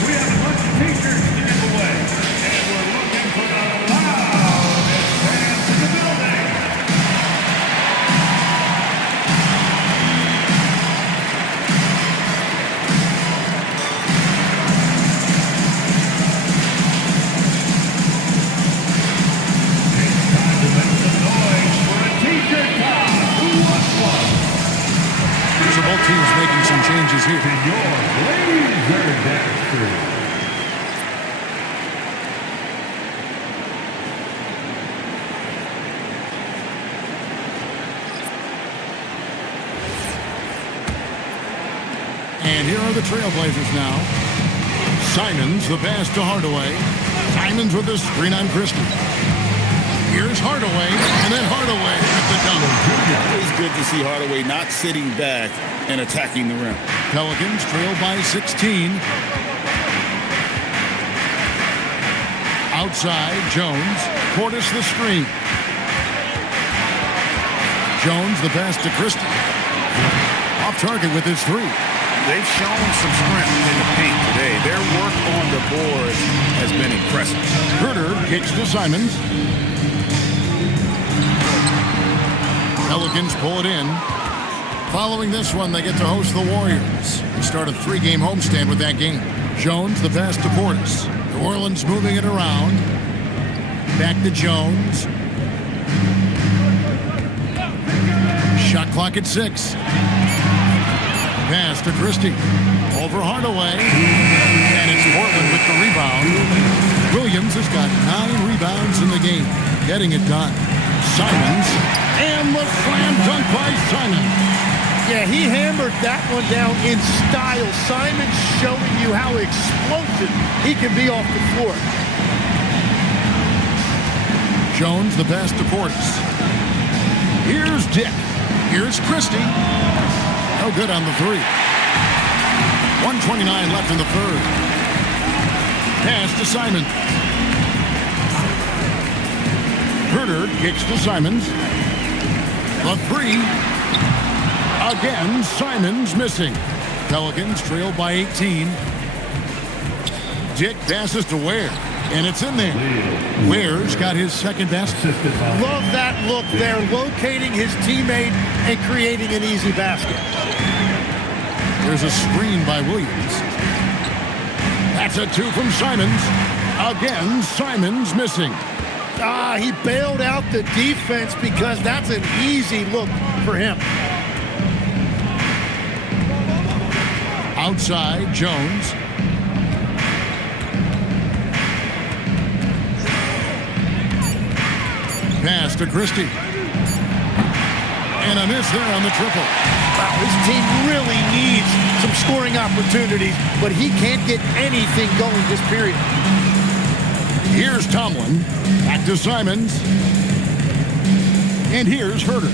We have a bunch of t-shirts to give away, and we're looking for the loudest fans in the building. It's time to make some noise for a t-shirt toss. Who wants one? So both teams making some changes here. And your Blazer Dancers. And here are the Trailblazers now. Simons, the pass to Hardaway. Simons with the screen on Christie. Here's Hardaway, and then Hardaway with the dunk. Always good to see Hardaway not sitting back and attacking the rim. Pelicans trail by 16. Outside, Jones. Portis the screen. Jones the pass to Christie. Off target with his 3. They've shown some strength in the paint today. Their work on the board has been impressive. Herter kicks to Simons. Pelicans pull it in. Following this one, they get to host the Warriors. They start a 3-game homestand with that game. Jones, the pass to Portis. New Orleans moving it around. Back to Jones. Shot clock at 6. Pass to Christie. Over Hardaway. And it's Portland with the rebound. Williams has got 9 rebounds in the game, getting it done. Simons, and the slam dunk by Simons. Yeah, he hammered that one down in style. Simons showing you how explosive he can be off the floor. Jones, the pass to Portis. Here's Dick. Here's Christie. No good on the three. 1:29 left in the third. Pass to Simons. Herter kicks to Simons. The three. Again, Simons missing. Pelicans trail by 18. Dick passes to Ware, and it's in there. Ware's got his second basket. Love that look there, locating his teammate and creating an easy basket. There's a screen by Williams. That's a two from Simons. Again, Simons missing. He bailed out the defense because that's an easy look for him. Outside, Jones. Pass to Christie. And a miss there on the triple. Wow, this team really needs some scoring opportunities, but he can't get anything going this period. Here's Tomlin. Back to Simons. And here's Herter.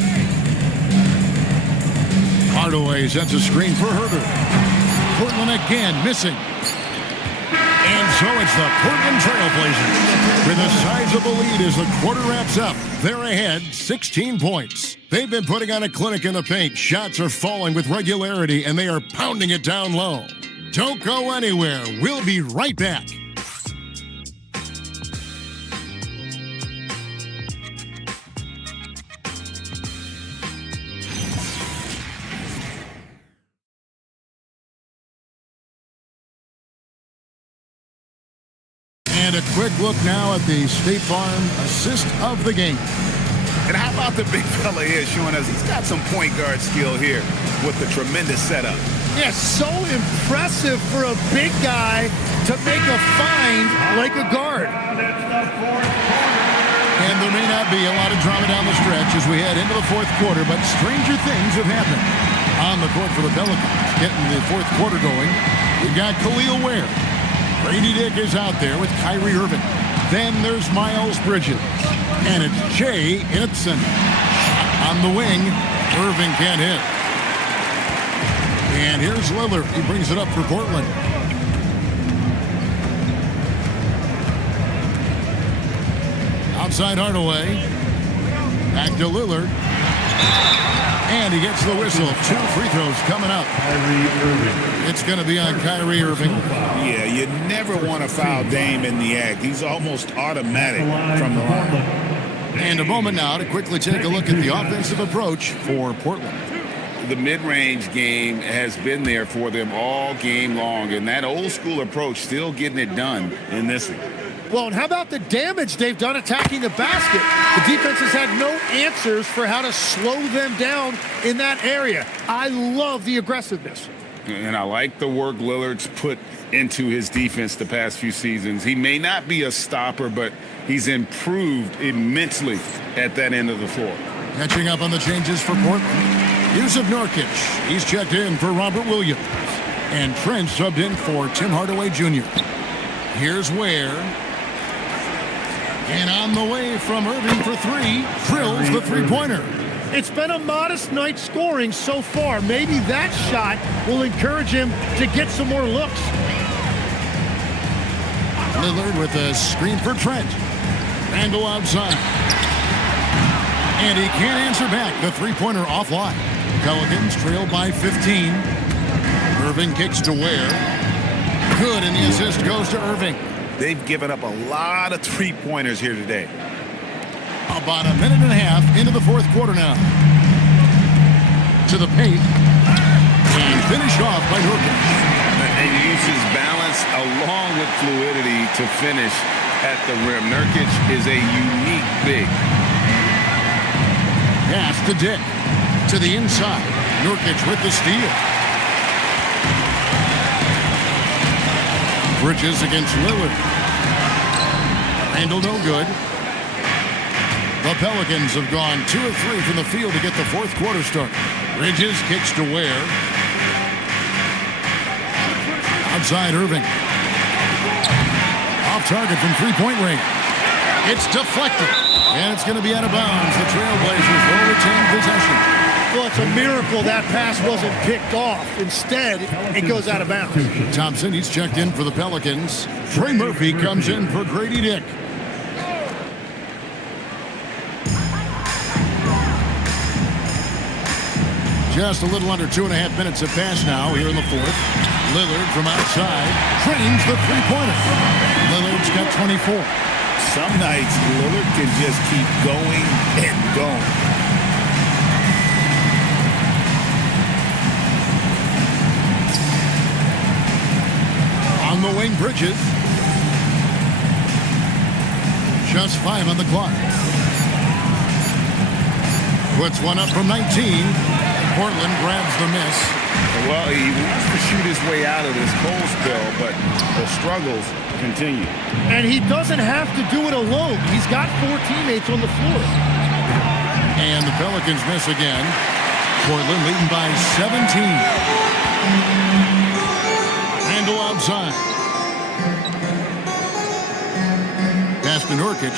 Hardaway sets a screen for Herter. Portland again missing. And so it's the Portland Trailblazers with a sizable lead as the quarter wraps up. They're ahead 16 points. They've been putting on a clinic in the paint. Shots are falling with regularity, and they are pounding it down low. Don't go anywhere. We'll be right back. And a quick look now at the State Farm assist of the game. And how about the big fella here showing us he's got some point guard skill here with the tremendous setup. Yeah, so impressive for a big guy to make a find like a guard. And there may not be a lot of drama down the stretch as we head into the fourth quarter, but stranger things have happened on the court for the Pelicans. Getting the fourth quarter going, we've got Khalil Ware. Brady Dick is out there with Kyrie Irving. Then there's Miles Bridges. And it's Jay Itzon. On the wing, Irving can't hit. And here's Lillard. He brings it up for Portland. Outside Hardaway. Back to Lillard. And he gets the whistle. 2 free throws coming up. It's going to be on Kyrie Irving. Yeah, you never want to foul Dame in the act. He's almost automatic from the line. And a moment now to quickly take a look at the offensive approach for Portland. The mid-range game has been there for them all game long, and that old-school approach still getting it done in this one. Well, and how about the damage they've done attacking the basket? The defense has had no answers for how to slow them down in that area. I love the aggressiveness. And I like the work Lillard's put into his defense the past few seasons. He may not be a stopper, but he's improved immensely at that end of the floor. Catching up on the changes for Portland. Yusuf Nurkic. He's checked in for Robert Williams. And Trent subbed in for Tim Hardaway Jr. Here's Ware. And on the way from Irving for three, drills the three-pointer. It's been a modest night scoring so far. Maybe that shot will encourage him to get some more looks. Lillard with a screen for Trent. Randall outside. And he can't answer back. The three-pointer offline. Pelicans trail by 15. Irving kicks to Ware. Good, and the assist goes to Irving. They've given up a lot of three-pointers here today. About a minute and a half into the fourth quarter now. To the paint. And finished off by Nurkic. And he uses balance along with fluidity to finish at the rim. Nurkic is a unique big. Pass to Dick. To the inside. Nurkic with the steal. Bridges against Lillard. Randall no good. Pelicans have gone 2 of 3 from the field to get the fourth quarter started. Bridges kicks to Ware. Outside Irving. Off target from three-point range. It's deflected. And it's going to be out of bounds. The Trailblazers will retain possession. Well, it's a miracle that pass wasn't picked off. Instead, it goes out of bounds. Thompson, he's checked in for the Pelicans. Trey Murphy comes in for Grady Dick. Just a little under 2.5 minutes have passed now here in the fourth. Lillard from outside trains the three-pointer. Lillard's got 24. Some nights, Lillard can just keep going and going. On the wing, Bridges. Just 5 on the clock. Puts one up from 19. Portland grabs the miss. Well, he wants to shoot his way out of this cold spell, but the struggles continue. And he doesn't have to do it alone. He's got 4 teammates on the floor. And the Pelicans miss again. Portland leading by 17. Randall outside. Pass to Nurkic.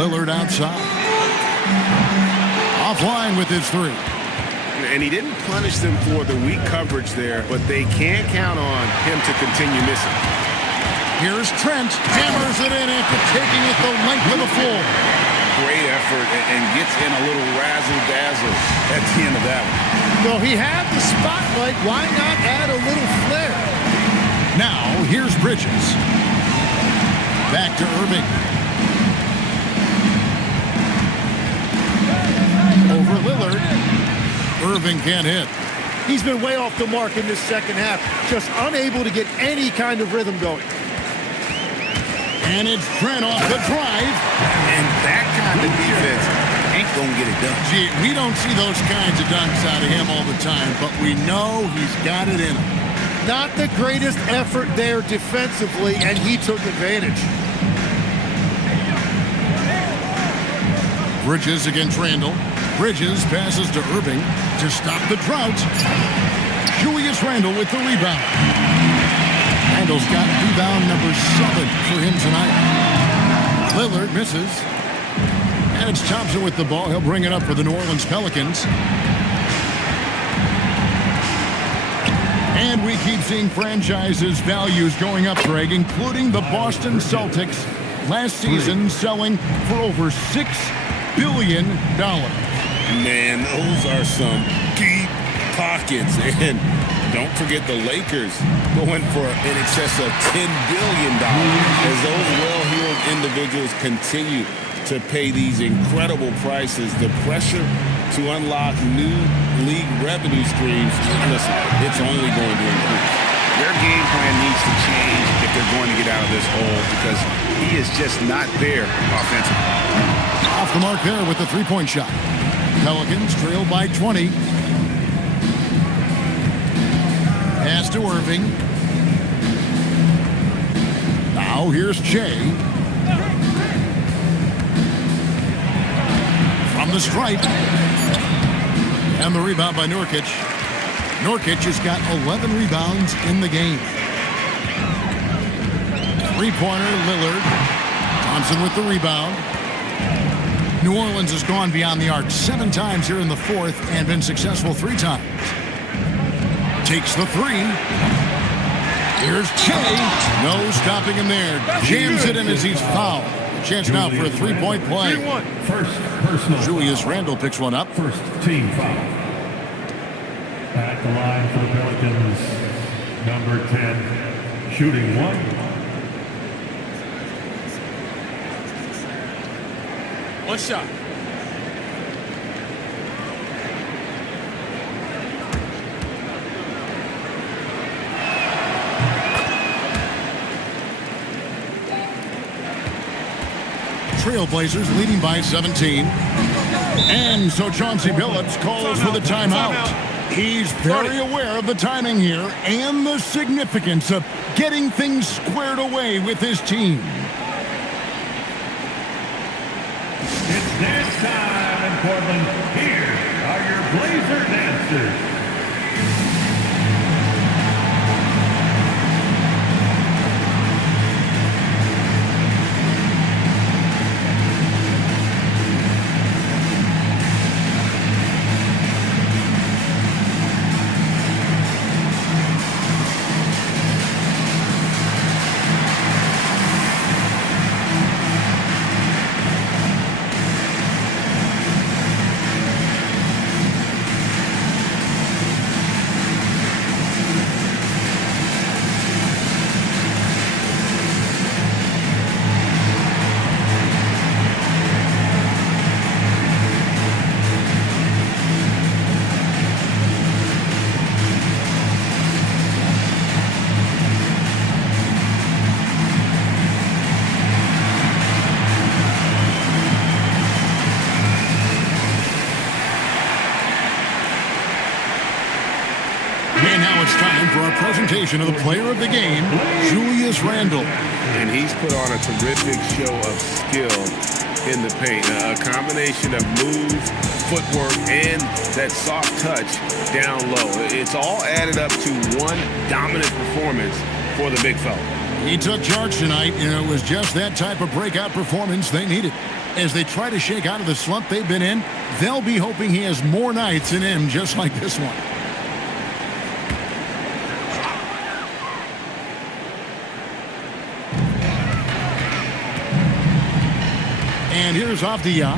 Lillard outside. Offline with his 3. And he didn't punish them for the weak coverage there, but they can't count on him to continue missing. Here's Trent. Hammers it in after taking it the length of the floor. Great effort and gets in a little razzle-dazzle at the end of that one. Well, he had the spotlight. Why not add a little flair? Now, here's Bridges. Back to Irving. Over Lillard. Irving can't hit. He's been way off the mark in this second half. Just unable to get any kind of rhythm going. And it's Trent off the drive. And that kind of defense ain't going to get it done. Gee, we don't see those kinds of dunks out of him all the time, but we know he's got it in him. Not the greatest effort there defensively, and he took advantage. Bridges against Randall. Bridges passes to Irving to stop the drought. Julius Randle with the rebound. Randall's got rebound number 7 for him tonight. Lillard misses. And it's Thompson with the ball. He'll bring it up for the New Orleans Pelicans. And we keep seeing franchises' values going up, Greg, including the Boston Celtics last season selling for over $6 billion. Man, those are some deep pockets. And don't forget the Lakers going for in excess of $10 billion as those well-heeled individuals continue to pay these incredible prices. The pressure to unlock new league revenue streams, listen, it's only going to increase. Their game plan needs to change if they're going to get out of this hole because he is just not there offensively. Off the mark there with the three-point shot. Pelicans trail by 20. Pass to Irving. Now here's Che. From the stripe. And the rebound by Nurkic. Nurkic has got 11 rebounds in the game. Three-pointer, Lillard. Thompson with the rebound. New Orleans has gone beyond the arc 7 times here in the fourth and been successful 3 times. Takes the 3. Here's Che. No stopping him there. Jams it in as he's fouled. Chance now for a 3-point play. First personal. Julius Randle picks one up. First team foul. At the line for the Pelicans, number 10, shooting 1. One shot. Trailblazers leading by 17. And so Chauncey Billups calls for the timeout. He's very aware of the timing here and the significance of getting things squared away with his team. It's dance time in Portland. Here are your Blazer dancers. And now it's time for our presentation of the player of the game, Julius Randle. And he's put on a terrific show of skill in the paint. A combination of move, footwork, and that soft touch down low. It's all added up to one dominant performance for the big fella. He took charge tonight, and it was just that type of breakout performance they needed. As they try to shake out of the slump they've been in, they'll be hoping he has more nights in him just like this one. And here's Avdia.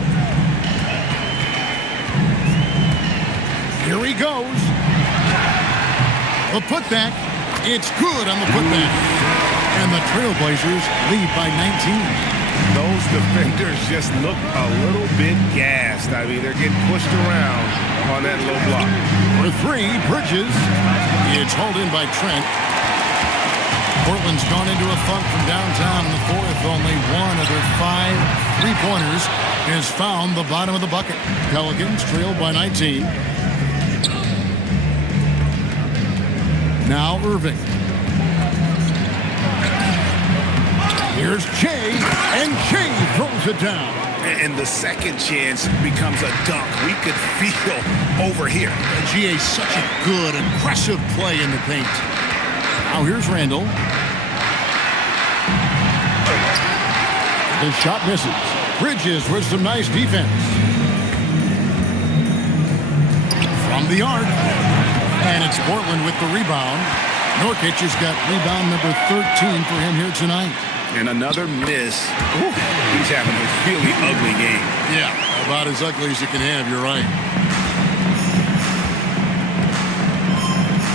Here he goes. The putback. It's good on the putback. And the Trailblazers lead by 19. Those defenders just look a little bit gassed. I mean, they're getting pushed around on that low block. For three, Bridges. It's hauled in by Trent. Portland's gone into a funk from downtown in the fourth. Only one of their 5 three-pointers has found the bottom of the bucket. Pelicans trailed by 19. Now Irving. Here's Shea, and Shea throws it down. And the second chance becomes a dunk. We could feel over here. GA, such a good, aggressive play in the paint. Now here's Randle. The shot misses. Bridges with some nice defense. From the arc. And it's Portland with the rebound. Nurkic has got rebound number 13 for him here tonight. And another miss. Ooh, he's having a really ugly game. Yeah, about as ugly as you can have, you're right.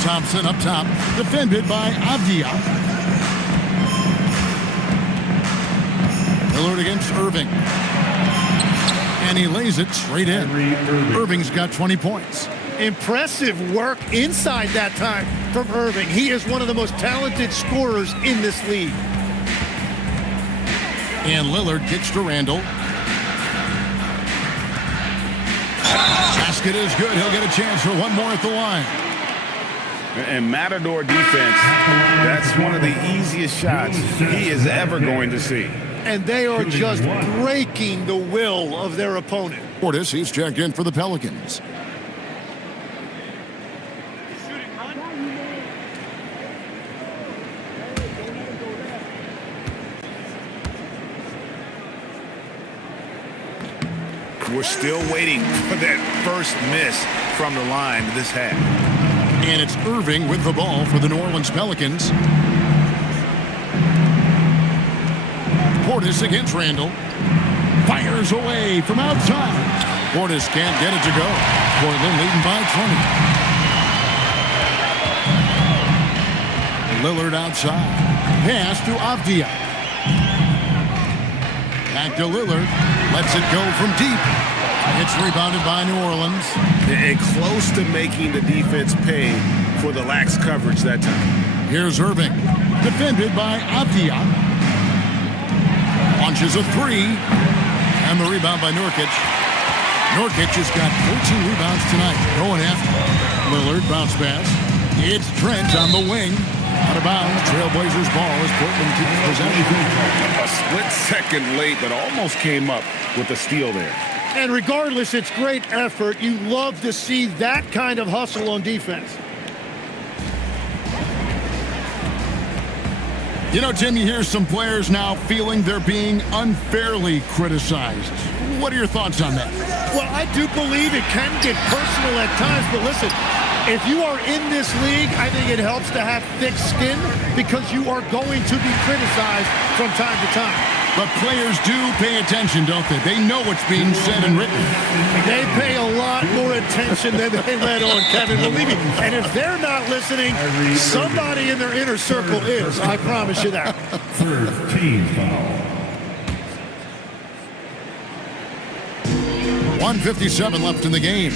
Thompson up top, defended by Avdia. Lillard against Irving. And he lays it straight in. Irving's got 20 points. Impressive work inside that time from Irving. He is one of the most talented scorers in this league. And Lillard kicks to Randle. Basket is good. He'll get a chance for one more at the line. And Matador defense, that's one of the easiest shots he is ever going to see. And they are just breaking the will of their opponent. Portis, he's checked in for the Pelicans. We're still waiting for that first miss from the line this half. And it's Irving with the ball for the New Orleans Pelicans. Portis against Randle. Fires away from outside. Portis can't get it to go. Portland leading by 20. Lillard outside. Pass to Avdia. Back to Lillard. Lets it go from deep. It's rebounded by New Orleans. And close to making the defense pay for the lax coverage that time. Here's Irving. Defended by Avdia. Launches a three. And the rebound by Nurkic. Nurkic has got 14 rebounds tonight. Going after Lillard. Bounce pass. It's Trent on the wing. Out of bounds. Trailblazers ball as Portland keeps possession. A split second late, but almost came up with the steal there. And regardless, it's great effort. You love to see that kind of hustle on defense. You know, Tim, you hear some players now feeling they're being unfairly criticized. What are your thoughts on that? Well, I do believe it can get personal at times, but listen, if you are in this league, I think it helps to have thick skin because you are going to be criticized from time to time. But players do pay attention, don't they? They know what's being said and written. They pay a lot more attention than they let on, Kevin. Believe me. And if they're not listening, somebody in their inner circle is. I promise you that. Third team foul. 1:57 left in the game.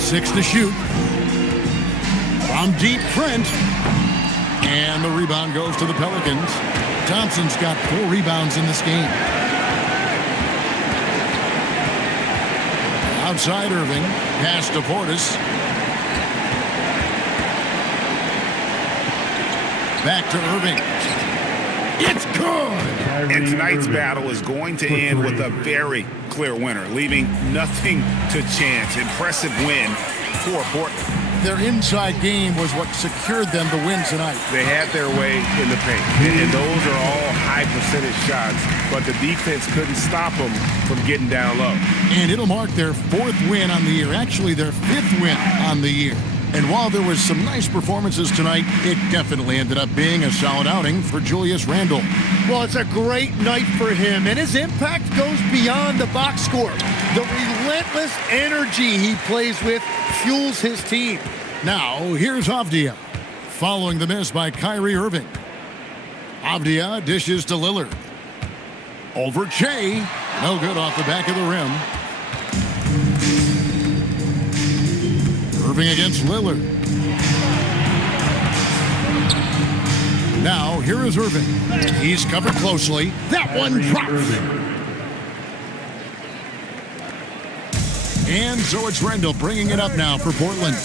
6 to shoot. From deep, Trent. And the rebound goes to the Pelicans. Thompson's got 4 rebounds in this game. Outside Irving. Pass to Portis. Back to Irving. It's good! And tonight's battle is going to end with a very clear winner, leaving nothing to chance. Impressive win for Portland. Their inside game was what secured them to win tonight. They had their way in the paint, and those are all high percentage shots, but the defense couldn't stop them from getting down low. And it'll mark their 4th win on the year, actually their 5th win on the year. And while there was some nice performances tonight, it definitely ended up being a solid outing for Julius Randle. Well, it's a great night for him, and his impact goes beyond the box score. The relentless energy he plays with fuels his team. Now, here's Avdia, following the miss by Kyrie Irving. Avdia dishes to Lillard. Over Che. No good off the back of the rim. Irving against Lillard. Now, here is Irving. He's covered closely. That one drops. And so it's Randle bringing it up now for Portland.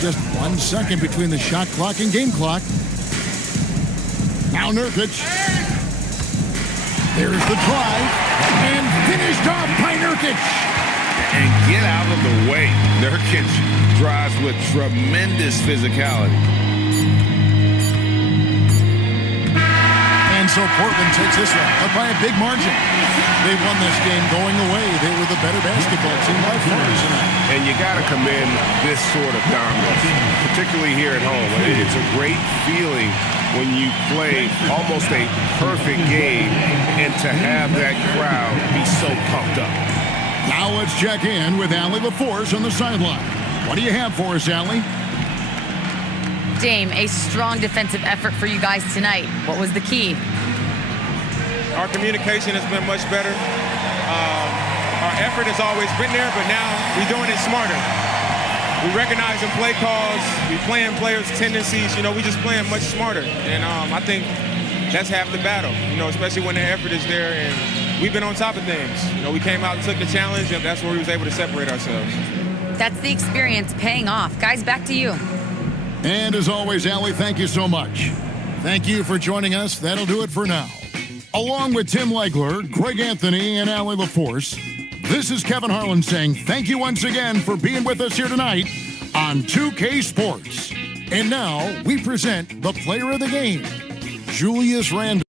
Just 1 second between the shot clock and game clock. Now Nurkic. There's the drive. And finished off by Nurkic. And get out of the way. Nurkic drives with tremendous physicality. And so Portland takes this one up by a big margin. They won this game going away. They were the better basketball team by far tonight. And you got to commend this sort of dominance, particularly here at home. It's a great feeling when you play almost a perfect game and to have that crowd be so pumped up. Now let's check in with Allie LaForce on the sideline. What do you have for us, Allie? Dame, a strong defensive effort for you guys tonight. What was the key? Our communication has been much better. Our effort has always been there, but now we're doing it smarter. We recognize and play calls. We playing players' tendencies. You know, we just playing much smarter. And I think that's half the battle, you know, especially when the effort is there. And we've been on top of things. You know, we came out and took the challenge, and that's where we was able to separate ourselves. That's the experience paying off. Guys, back to you. And as always, Allie, thank you so much. Thank you for joining us. That'll do it for now. Along with Tim Legler, Greg Anthony, and Allie LaForce, this is Kevin Harlan saying thank you once again for being with us here tonight on 2K Sports. And now we present the player of the game, Julius Randle.